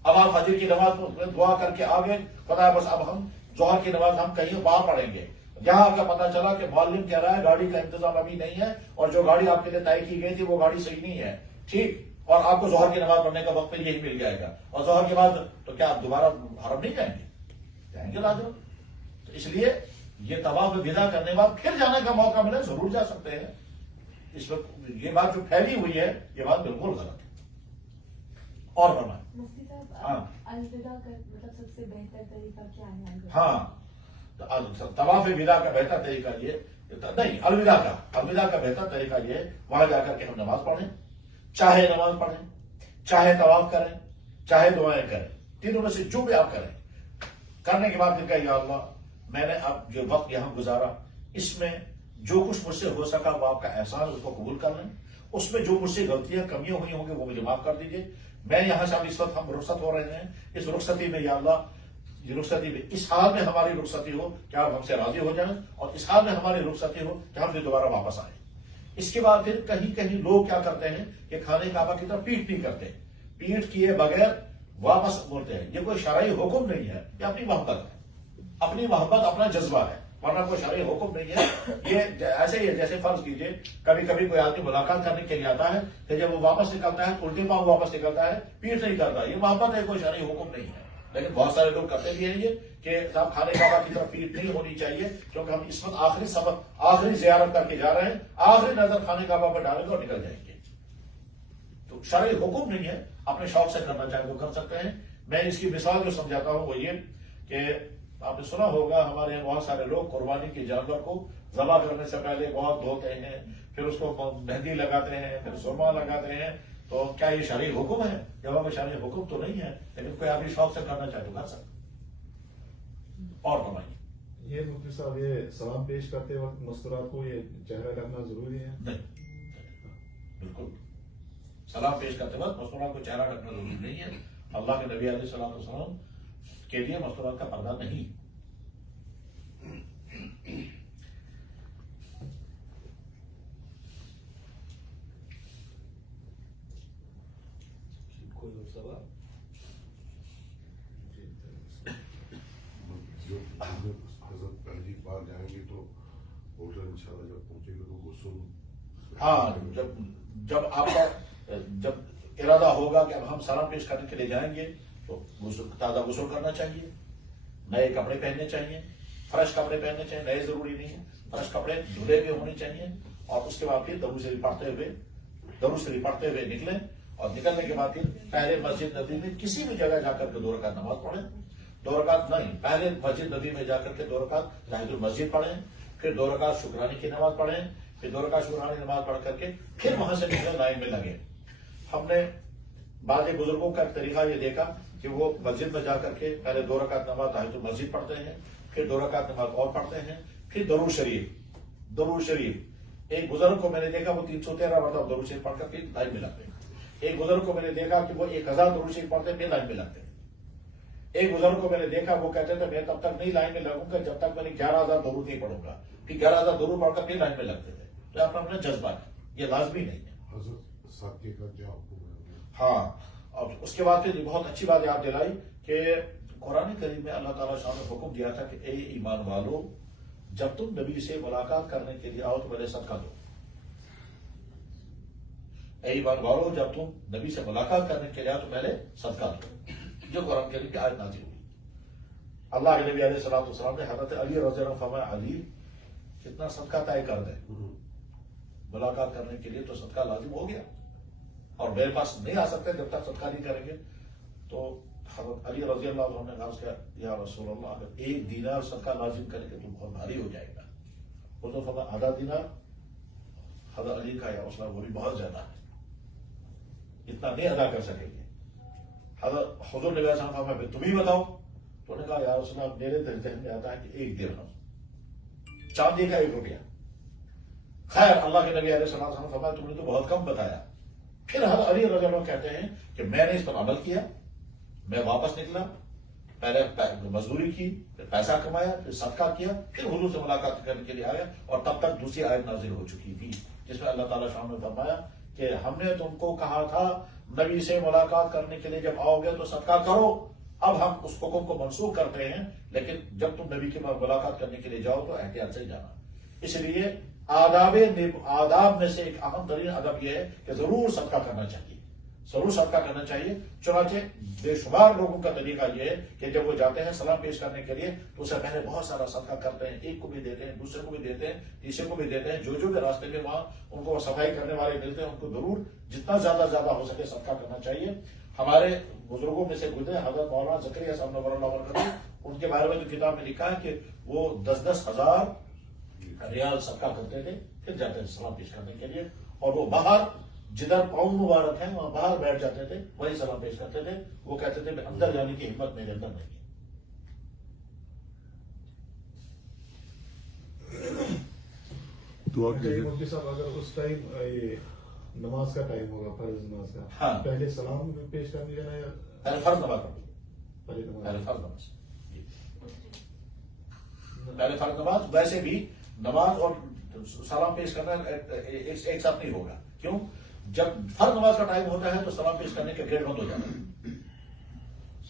اب آپ فجر کی نماز دعا کر کے آگے پتا ہے بس اب ہم ظہر کی نماز ہم کہیں باہر پڑھیں گے. یہاں کا پتا چلا کہ معلم کہہ رہا ہے گاڑی کا انتظام ابھی نہیں ہے اور جو گاڑی آپ کے لیے طے کی گئی تھی وہ گاڑی صحیح نہیں ہے، ٹھیک، اور آپ کو ظہر کی نماز پڑھنے کا وقت یہی مل جائے گا. اور ظہر کے بعد تو کیا آپ دوبارہ حرم نہیں جائیں گے؟ لازم. تو اس لیے یہ طواف ودا کرنے کے بعد پھر جانے کا موقع ملے ضرور جا سکتے ہیں. اس وقت یہ بات جو پھیلی ہوئی ہے یہ بات بالکل غلط ہے. اور فرمائیں. مفتی صاحب ہاں. الوداع کا مطلب سب سے بہتر طریقہ کیا ہے؟ ہاں طواف ودا کا بہتر طریقہ یہ نہیں، الوداع کا بہتر طریقہ یہ وہاں جا کر کے ہم نماز پڑھیں، چاہے نماز پڑھیں، چاہے طواف کریں، چاہے دعائیں کریں، تینوں میں سے جو بھی آپ کریں. کرنے کے بعد پھر کہا یا اللہ میں نے اب جو وقت یہاں گزارا اس میں جو کچھ مجھ سے ہو سکا وہ آپ کا احسان اس کو قبول کر لیں. اس میں جو مجھ سے غلطیاں کمیاں ہوئی ہوں گی وہ مجھے معاف کر دیجیے. میں یہاں سے اب اس وقت ہم رخصت ہو رہے ہیں، اس رخصتی میں یا اللہ یہ رخصتی میں اس حال میں ہماری رخصتی ہو کہ آپ ہم سے راضی ہو جائیں، اور اس حال میں ہماری رخصتی ہو کہ ہم سے دوبارہ واپس آئیں. اس کے بعد پھر کہیں کہیں لوگ کیا کرتے ہیں کہ خانہ کعبہ کی طرف پیٹ نہیں کرتے، پیٹ کیے بغیر واپس مڑتے ہیں. یہ کوئی شرعی حکم نہیں ہے، یہ اپنی محبت ہے، اپنی محبت اپنا جذبہ ہے، ورنہ کوئی شرعی حکم نہیں ہے. یہ ایسے ہی ہے جیسے فرض کیجئے کبھی کبھی کوئی آدمی ملاقات کرنے کے لیے آتا ہے کہ جب وہ واپس نکلتا ہے الٹے پاؤں واپس نکلتا ہے، پیٹ نہیں کرتا. یہ محبت ہے، کوئی شرعی حکم نہیں ہے. لیکن بہت سارے لوگ کرتے بھی ہیں یہ کہ صاحب خانہ کعبہ کی طرف پیٹ نہیں ہونی چاہیے کیونکہ ہم اس وقت آخری زیارت کر کے جا رہے ہیں، آخری نظر خانہ کعبہ پر ڈالیں گے اور نکل جائیں گے. تو شرعی حکم نہیں ہے، اپنے شوق سے کرنا چاہے وہ کر سکتے ہیں. میں اس کی مثال جو سمجھاتا ہوں وہ یہ کہ آپ نے سنا ہوگا ہمارے یہاں بہت سارے لوگ قربانی کے جانور کو ذبح کرنے سے پہلے بہت دھوتے ہیں، پھر اس کو مہندی لگاتے ہیں، پھر سرما لگاتے ہیں. تو کیا یہ شرعی حکم ہے؟ جواب میں شرعی حکم تو نہیں ہے، لیکن کوئی آدمی شوق سے کرنا چاہے تو کر سکتا. اور فرمائیے. یہ مفتی صاحب یہ سلام پیش کرتے وقت مستورات کو یہ چہرہ ڈھکنا ضروری ہے؟ نہیں، بالکل سلام پیش کرتے وقت مستورات کو چہرہ ڈھکنا ضروری نہیں ہے. اللہ کے نبی علیہ السلام والسلام کے لیے مستورات کا پردہ نہیں. کوئی اور سوال؟ جو حضرت پہلی بار جائیں گے تو ہوٹل انشاءاللہ جب پہنچے گے تو غسل. ہاں جب آپ کا جب ارادہ ہوگا کہ اب ہم سلام پیش کرنے کے لیے جائیں گے تو تازہ غسل کرنا چاہیے، نئے کپڑے پہننے چاہیے، فریش کپڑے پہننے چاہیے. نئے ضروری نہیں ہے، فریش کپڑے دھلے ہوئے ہونے چاہیے. اور اس کے بعد پھر درود شریف پڑھتے ہوئے نکلیں، اور نکلنے کے بعد پھر پہلے مسجد نبی میں کسی بھی جگہ جا کر کے 2 رکعت نماز پڑھیں. 2 رکعت نہیں، پہلے مسجد نبی میں جا کر کے 2 رکعت تحیۃ المسجد پڑھیں، پھر 2 رکعت شکرانے کی نماز پڑھیں، پھر 2 رکعت شکرانے نماز پڑھ کر کے پھر وہاں سے نکل لائن میں لگے. ہم نے بعض بزرگوں کا طریقہ یہ دیکھا کہ وہ مسجد میں جا کر کے پہلے 2 رکعت نماز تحیۃ المسجد پڑھتے ہیں، پھر 2 رکعت نماز اور پڑھتے ہیں، پھر درود شریف. ایک بزرگ کو میں نے دیکھا وہ 313 مرتبہ درود شریف پڑھ کر پھر لائن میں لگتے ہیں. ایک بزرگ کو میں نے دیکھا کہ وہ 1000 درود شریف پڑھتے پھر لائن میں لگتے ہیں. ایک بزرگ کو میں نے دیکھا وہ کہتے تھے میں تب تک نہیں لائن میں لگوں گا جب تک میں نے 11000 درود نہیں پڑھوں گا، پھر 11000 درود پڑھ کر پھر لائن میں لگتے تھے. تو اپنا جذبہ ہے، یہ لازمی نہیں ہے. حضرت ساتھی کا کیا حکم ہے؟ ہاں. اور اس کے بعد پھر بہت اچھی بات یاد دلائی کہ قرآن کریم میں اللہ تعالیٰ شاہ نے حکم دیا تھا کہ اے ایمان والو جب تم نبی سے ملاقات کرنے کے لیے آؤ تو پہلے صدقہ دو. اے ایمان والو جب تم نبی سے ملاقات کرنے کے لیے آؤ تو پہلے صدقہ دو. جو قرآن کریم کی آیت نازل ہوئی. اللہ کے نبی علیہ الصلوۃ والسلام نے حضرت علی رضی اللہ عنہ فرمایا علی کتنا صدقہ طے کر دے، ملاقات کرنے کے لیے تو صدقہ لازم ہو گیا، اور میرے پاس نہیں آ سکتے جب تک صدقہ نہیں کریں گے. تو حضرت علی رضی اللہ عنہ نے عرض کیا یا رسول اللہ اگر 1 دینار صدقہ لازم کریں گے تو بہت بھاری ہو جائے گا. حضور فرمایا آدھا دینار. حضرت علی کا یا رسول اللہ وہ بھی بہت زیادہ ہے، اتنا نہیں ادا کر سکیں گے. حضرت حضور نے فرمایا تم ہی بتاؤ. تو نے کہا یا رسول اللہ میرے ذہن میں آتا ہے کہ 1 درہم، چاندی کا 1 روپیہ. خیر اللہ کے نبی علیہ السلام نے فرمایا تم نے تو بہت کم بتایا. پھر حضرت علی رضی اللہ عنہ کہتے ہیں کہ میں نے اس پر عمل کیا، میں واپس نکلا، پہلے مزدوری کی، پھر پیسہ کمایا، پھر صدقہ کیا، پھر حضور سے ملاقات کرنے کے لیے آیا. اور تب تک دوسری آیت نازل ہو چکی تھی جس میں اللہ تعالیٰ شام نے فرمایا کہ ہم نے تم کو کہا تھا نبی سے ملاقات کرنے کے لیے جب آؤ گے تو صدقہ کرو. اب ہم اس حکم کو منسوخ کرتے ہیں، لیکن جب تم نبی کے ملاقات کرنے کے لیے جاؤ تو احتیاط سے جانا. اس لیے آداب میں سے ایک اہم ترین ادب یہ ہے کہ ضرور صدقہ کرنا چاہیے. ضرور صدقہ کرنا چاہیے. چنانچہ بے شمار لوگوں کا طریقہ یہ ہے کہ جب وہ جاتے ہیں سلام پیش کرنے کے لیے تو اسے پہلے بہت سارا صدقہ کرتے ہیں. ایک کو بھی دیتے ہیں, دوسرے کو بھی دیتے ہیں, تیسرے کو بھی دیتے ہیں. جو بھی راستے میں وہاں ان کو صفائی کرنے والے ملتے ہیں ان کو ضرور جتنا زیادہ ہو سکے صدقہ کرنا چاہیے. ہمارے بزرگوں میں سے گزرے حضرت مولانا زکریا صاحب نور اللہ برکاتہ, ان کے بارے میں جو کتاب میں لکھا ہے کہ وہ 10,000 ریال صدقہ کرتے تھے, پھر جاتے تھے سلام پیش کرنے کے لیے, اور وہ باہر جدھر پاؤں مبارک ہیں وہاں باہر بیٹھ جاتے تھے, وہی سلام پیش کرتے تھے. وہ کہتے تھے کہ اندر جانے کی ہمت میرے اندر نہیں ہے. مفتی صاحب اگر اس ٹائم یہ نماز کا ٹائم ہوگا, فرض نماز کا, ہاں. پہلے سلام پیش کرنے جانا یا پہلے فرض نماز پڑھو, پہلے پہلے نماز؟ فرض نماز, پہلے فرض نماز. ویسے بھی نماز اور سلام پیش کرنا ایک ساتھ نہیں ہوگا. کیوں؟ جب فرض نماز کا ٹائم ہوتا ہے تو سلام پیش کرنے کا گیٹ بند ہو جاتا ہے.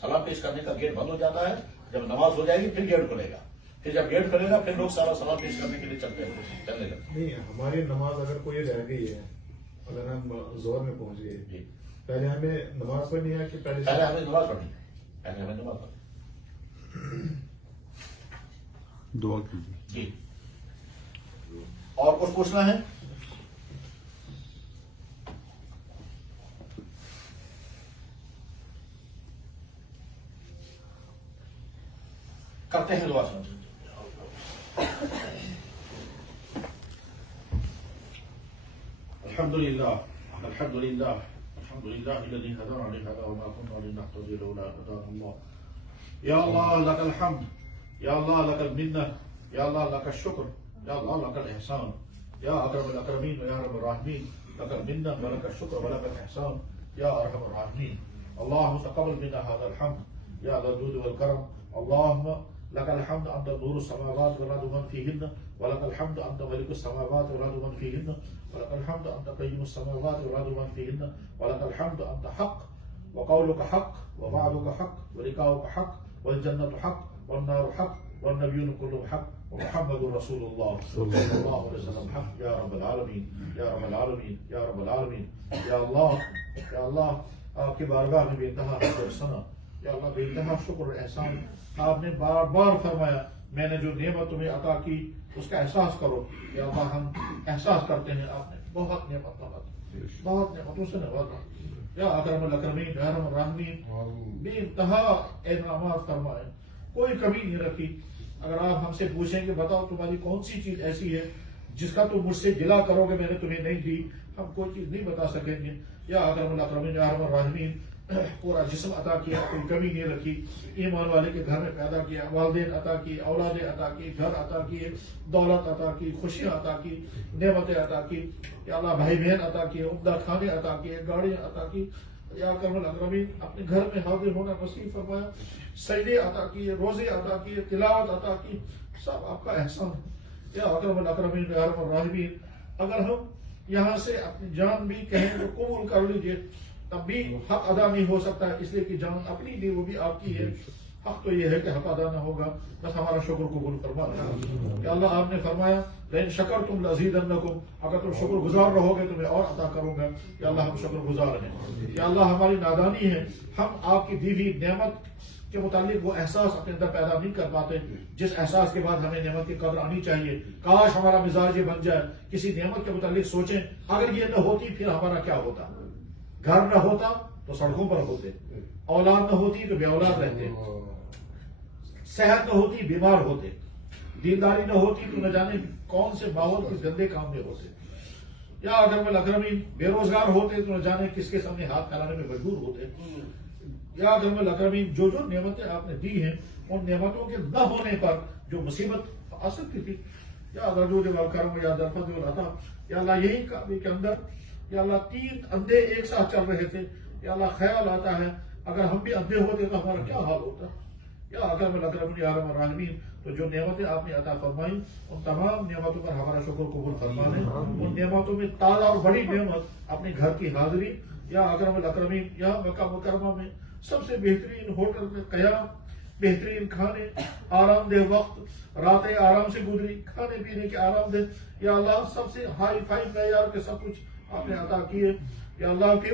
سلام پیش کرنے کا گیٹ بند ہو جاتا ہے. جب نماز ہو جائے گی پھر گیٹ کھلے گا. پھر جب گیٹ کھلے گا پھر لوگ سارا سلام پیش کرنے کے لیے چلنے لگتے. نہیں, ہماری نماز اگر کوئی رہ گئی ہے, اگر ہم زور میں پہنچ گئے, جی, پہلے ہمیں نماز پڑھنی ہے کہ پہلے ہمیں نماز پڑھنی ہے, پہلے ہمیں نماز پڑھنی دعا کیجیے. جی. اور کچھ پوچھنا ہے؟ کرتے ہیں دعا سمجھ. الحمد للہ الحمد للہ الحمد للہ الذي هدانا لهذا وما كنا لنهتدي لولا ان هدانا الله. يا الله لك الحمد, يا الله لك المنة, يا الله لك الشكر, يا الله لك الإحسان, يا أكرم الأكرمين ويا رب الراحمين, لك المنة ولك الشكر ولك الإحسان يا أرحم الراحمين. اللهم تقبل منا هذا الحمد يا ذا الجود والكرم. اللهم لك الحمد أنت نور السماوات والأرض ومن فيهن, ولك الحمد أنت ملك السماوات والأرض ومن فيهن, ولك الحمد أنت قيم السماوات والأرض ومن فيهن, ولك الحمد أنت حق وقولك حق ووعدك حق ولقاؤك حق والجنة حق والنار حق والنبيون كلهم حق ومحمد رسول الله صلى الله عليه وسلم حق. يا رب العالمين يا رب العالمين يا رب العالمين. يا الله يا الله آپ کی بارگاہ میں بے انتہا حمد و ثنا, یا اللہ بے انتہا شکر اور احسان. آپ نے بار بار فرمایا میں نے جو نعمت تمہیں عطا کی اس کا احساس کرو. یا اللہ ہم احساس کرتے ہیں آپ نے بہت نعمت نوازی, بہت نعمتوں سے نوازا. یا اکرم الاکرمین یا ارحم الراحمین, بے انتہا انعامات فرمائے, کوئی کمی نہیں رکھی. اگر آپ ہم سے پوچھیں کہ بتاؤ تمہاری کون سی چیز ایسی ہے جس کا تم مجھ سے گلا کرو کہ میں نے تمہیں نہیں دی, ہم کوئی چیز نہیں بتا سکیں گے. یا اکرم الاکرمین یا ارحم الراحمین, پورا جسم عطا کیا, کوئی کمی نہیں رکھی. ایمان والے کے گھر میں پیدا کیا, والدین عطا کی, اولادیں عطا کی, گھر عطا کیے, دولت عطا کی, خوشیاں عطا کی, نعمتیں عطا کی. یا اللہ بھائی بہن عطا کیے, عمدہ کھانے عطا کیے, گاڑیاں عطا کی. یا اکرم الاکرمین اپنے گھر میں حاضر ہونا نصیب فرمایا, سجدے عطا کیے, روزے عطا کیے, تلاوت عطا کی, سب آپ کا احسان ہے. یا اکرم الاکرمین یا ارحم الراحمین. اگر ہم یہاں سے اپنی جان بھی کہیں تو قبول کر لیجیے, تب بھی حق ادا نہیں ہو سکتا ہے, اس لیے کہ جان اپنی نہیں وہ بھی آپ کی ہے. حق تو یہ ہے کہ حق ادا نہ ہوگا, بس ہمارا شکر قبول فرما. یا اللہ آپ نے فرمایا لئن شکرتم لازیدنکم, اگر تم شکر گزار رہو گے تو میں اور عطا کروں گا. یا اللہ ہم شکر گزار ہیں. یا اللہ ہماری نادانی ہے, ہم آپ کی دی ہوئی نعمت کے متعلق وہ احساس اپنے اندر پیدا نہیں کر پاتے جس احساس کے بعد ہمیں نعمت کی قدر آنی چاہیے. کاش ہمارا مزاج یہ بن جائے, کسی نعمت کے متعلق سوچیں اگر یہ نہ ہوتی پھر ہمارا کیا ہوتا. گھر نہ ہوتا تو سڑکوں پر ہوتے, اولاد نہ ہوتی تو بے اولاد رہتے, صحت نہ ہوتی بیمار ہوتے, دینداری نہ ہوتی تو نہ جانے کون سے ماحول کس گندے کام میں ہوتے. یا اگر میں اکرمین بے روزگار ہوتے تو نہ جانے کس کے سامنے ہاتھ پھیلانے میں مجبور ہوتے. یا اگر میں اکرمین جو نعمتیں آپ نے دی ہیں ان نعمتوں کے نہ ہونے پر جو مصیبت آ سکتی تھی. یا اگر جو کرم یا درفت العطا, یا اللہ یہی کعبے کے اندر یا اللہ 3 اندھے ایک ساتھ چل رہے تھے. یا اللہ خیال آتا ہے اگر ہم بھی اندھے ہوتے تو ہمارا کیا حال ہوتا. یا اکرم الاکرمین یا ارحم الراحمین, تو جو نعمتیں آپ نے عطا فرمائی ان تمام نعمتوں پر ہمارا شکر قبول فرمانے. ان نعمتوں میں تازہ اور بڑی نعمت اپنے گھر کی حاضری. یا اکرم الاکرمین یہاں مکہ مکرمہ میں سب سے بہترین ہوٹل میں قیام, بہترین کھانے, آرام دہ وقت, راتیں آرام سے گزری, کھانے پینے کے آرام دہ. یا اللہ سب سے ہائی فائی معیار کے سب کچھ آپ نے عطا کیے. یا اللہ پھر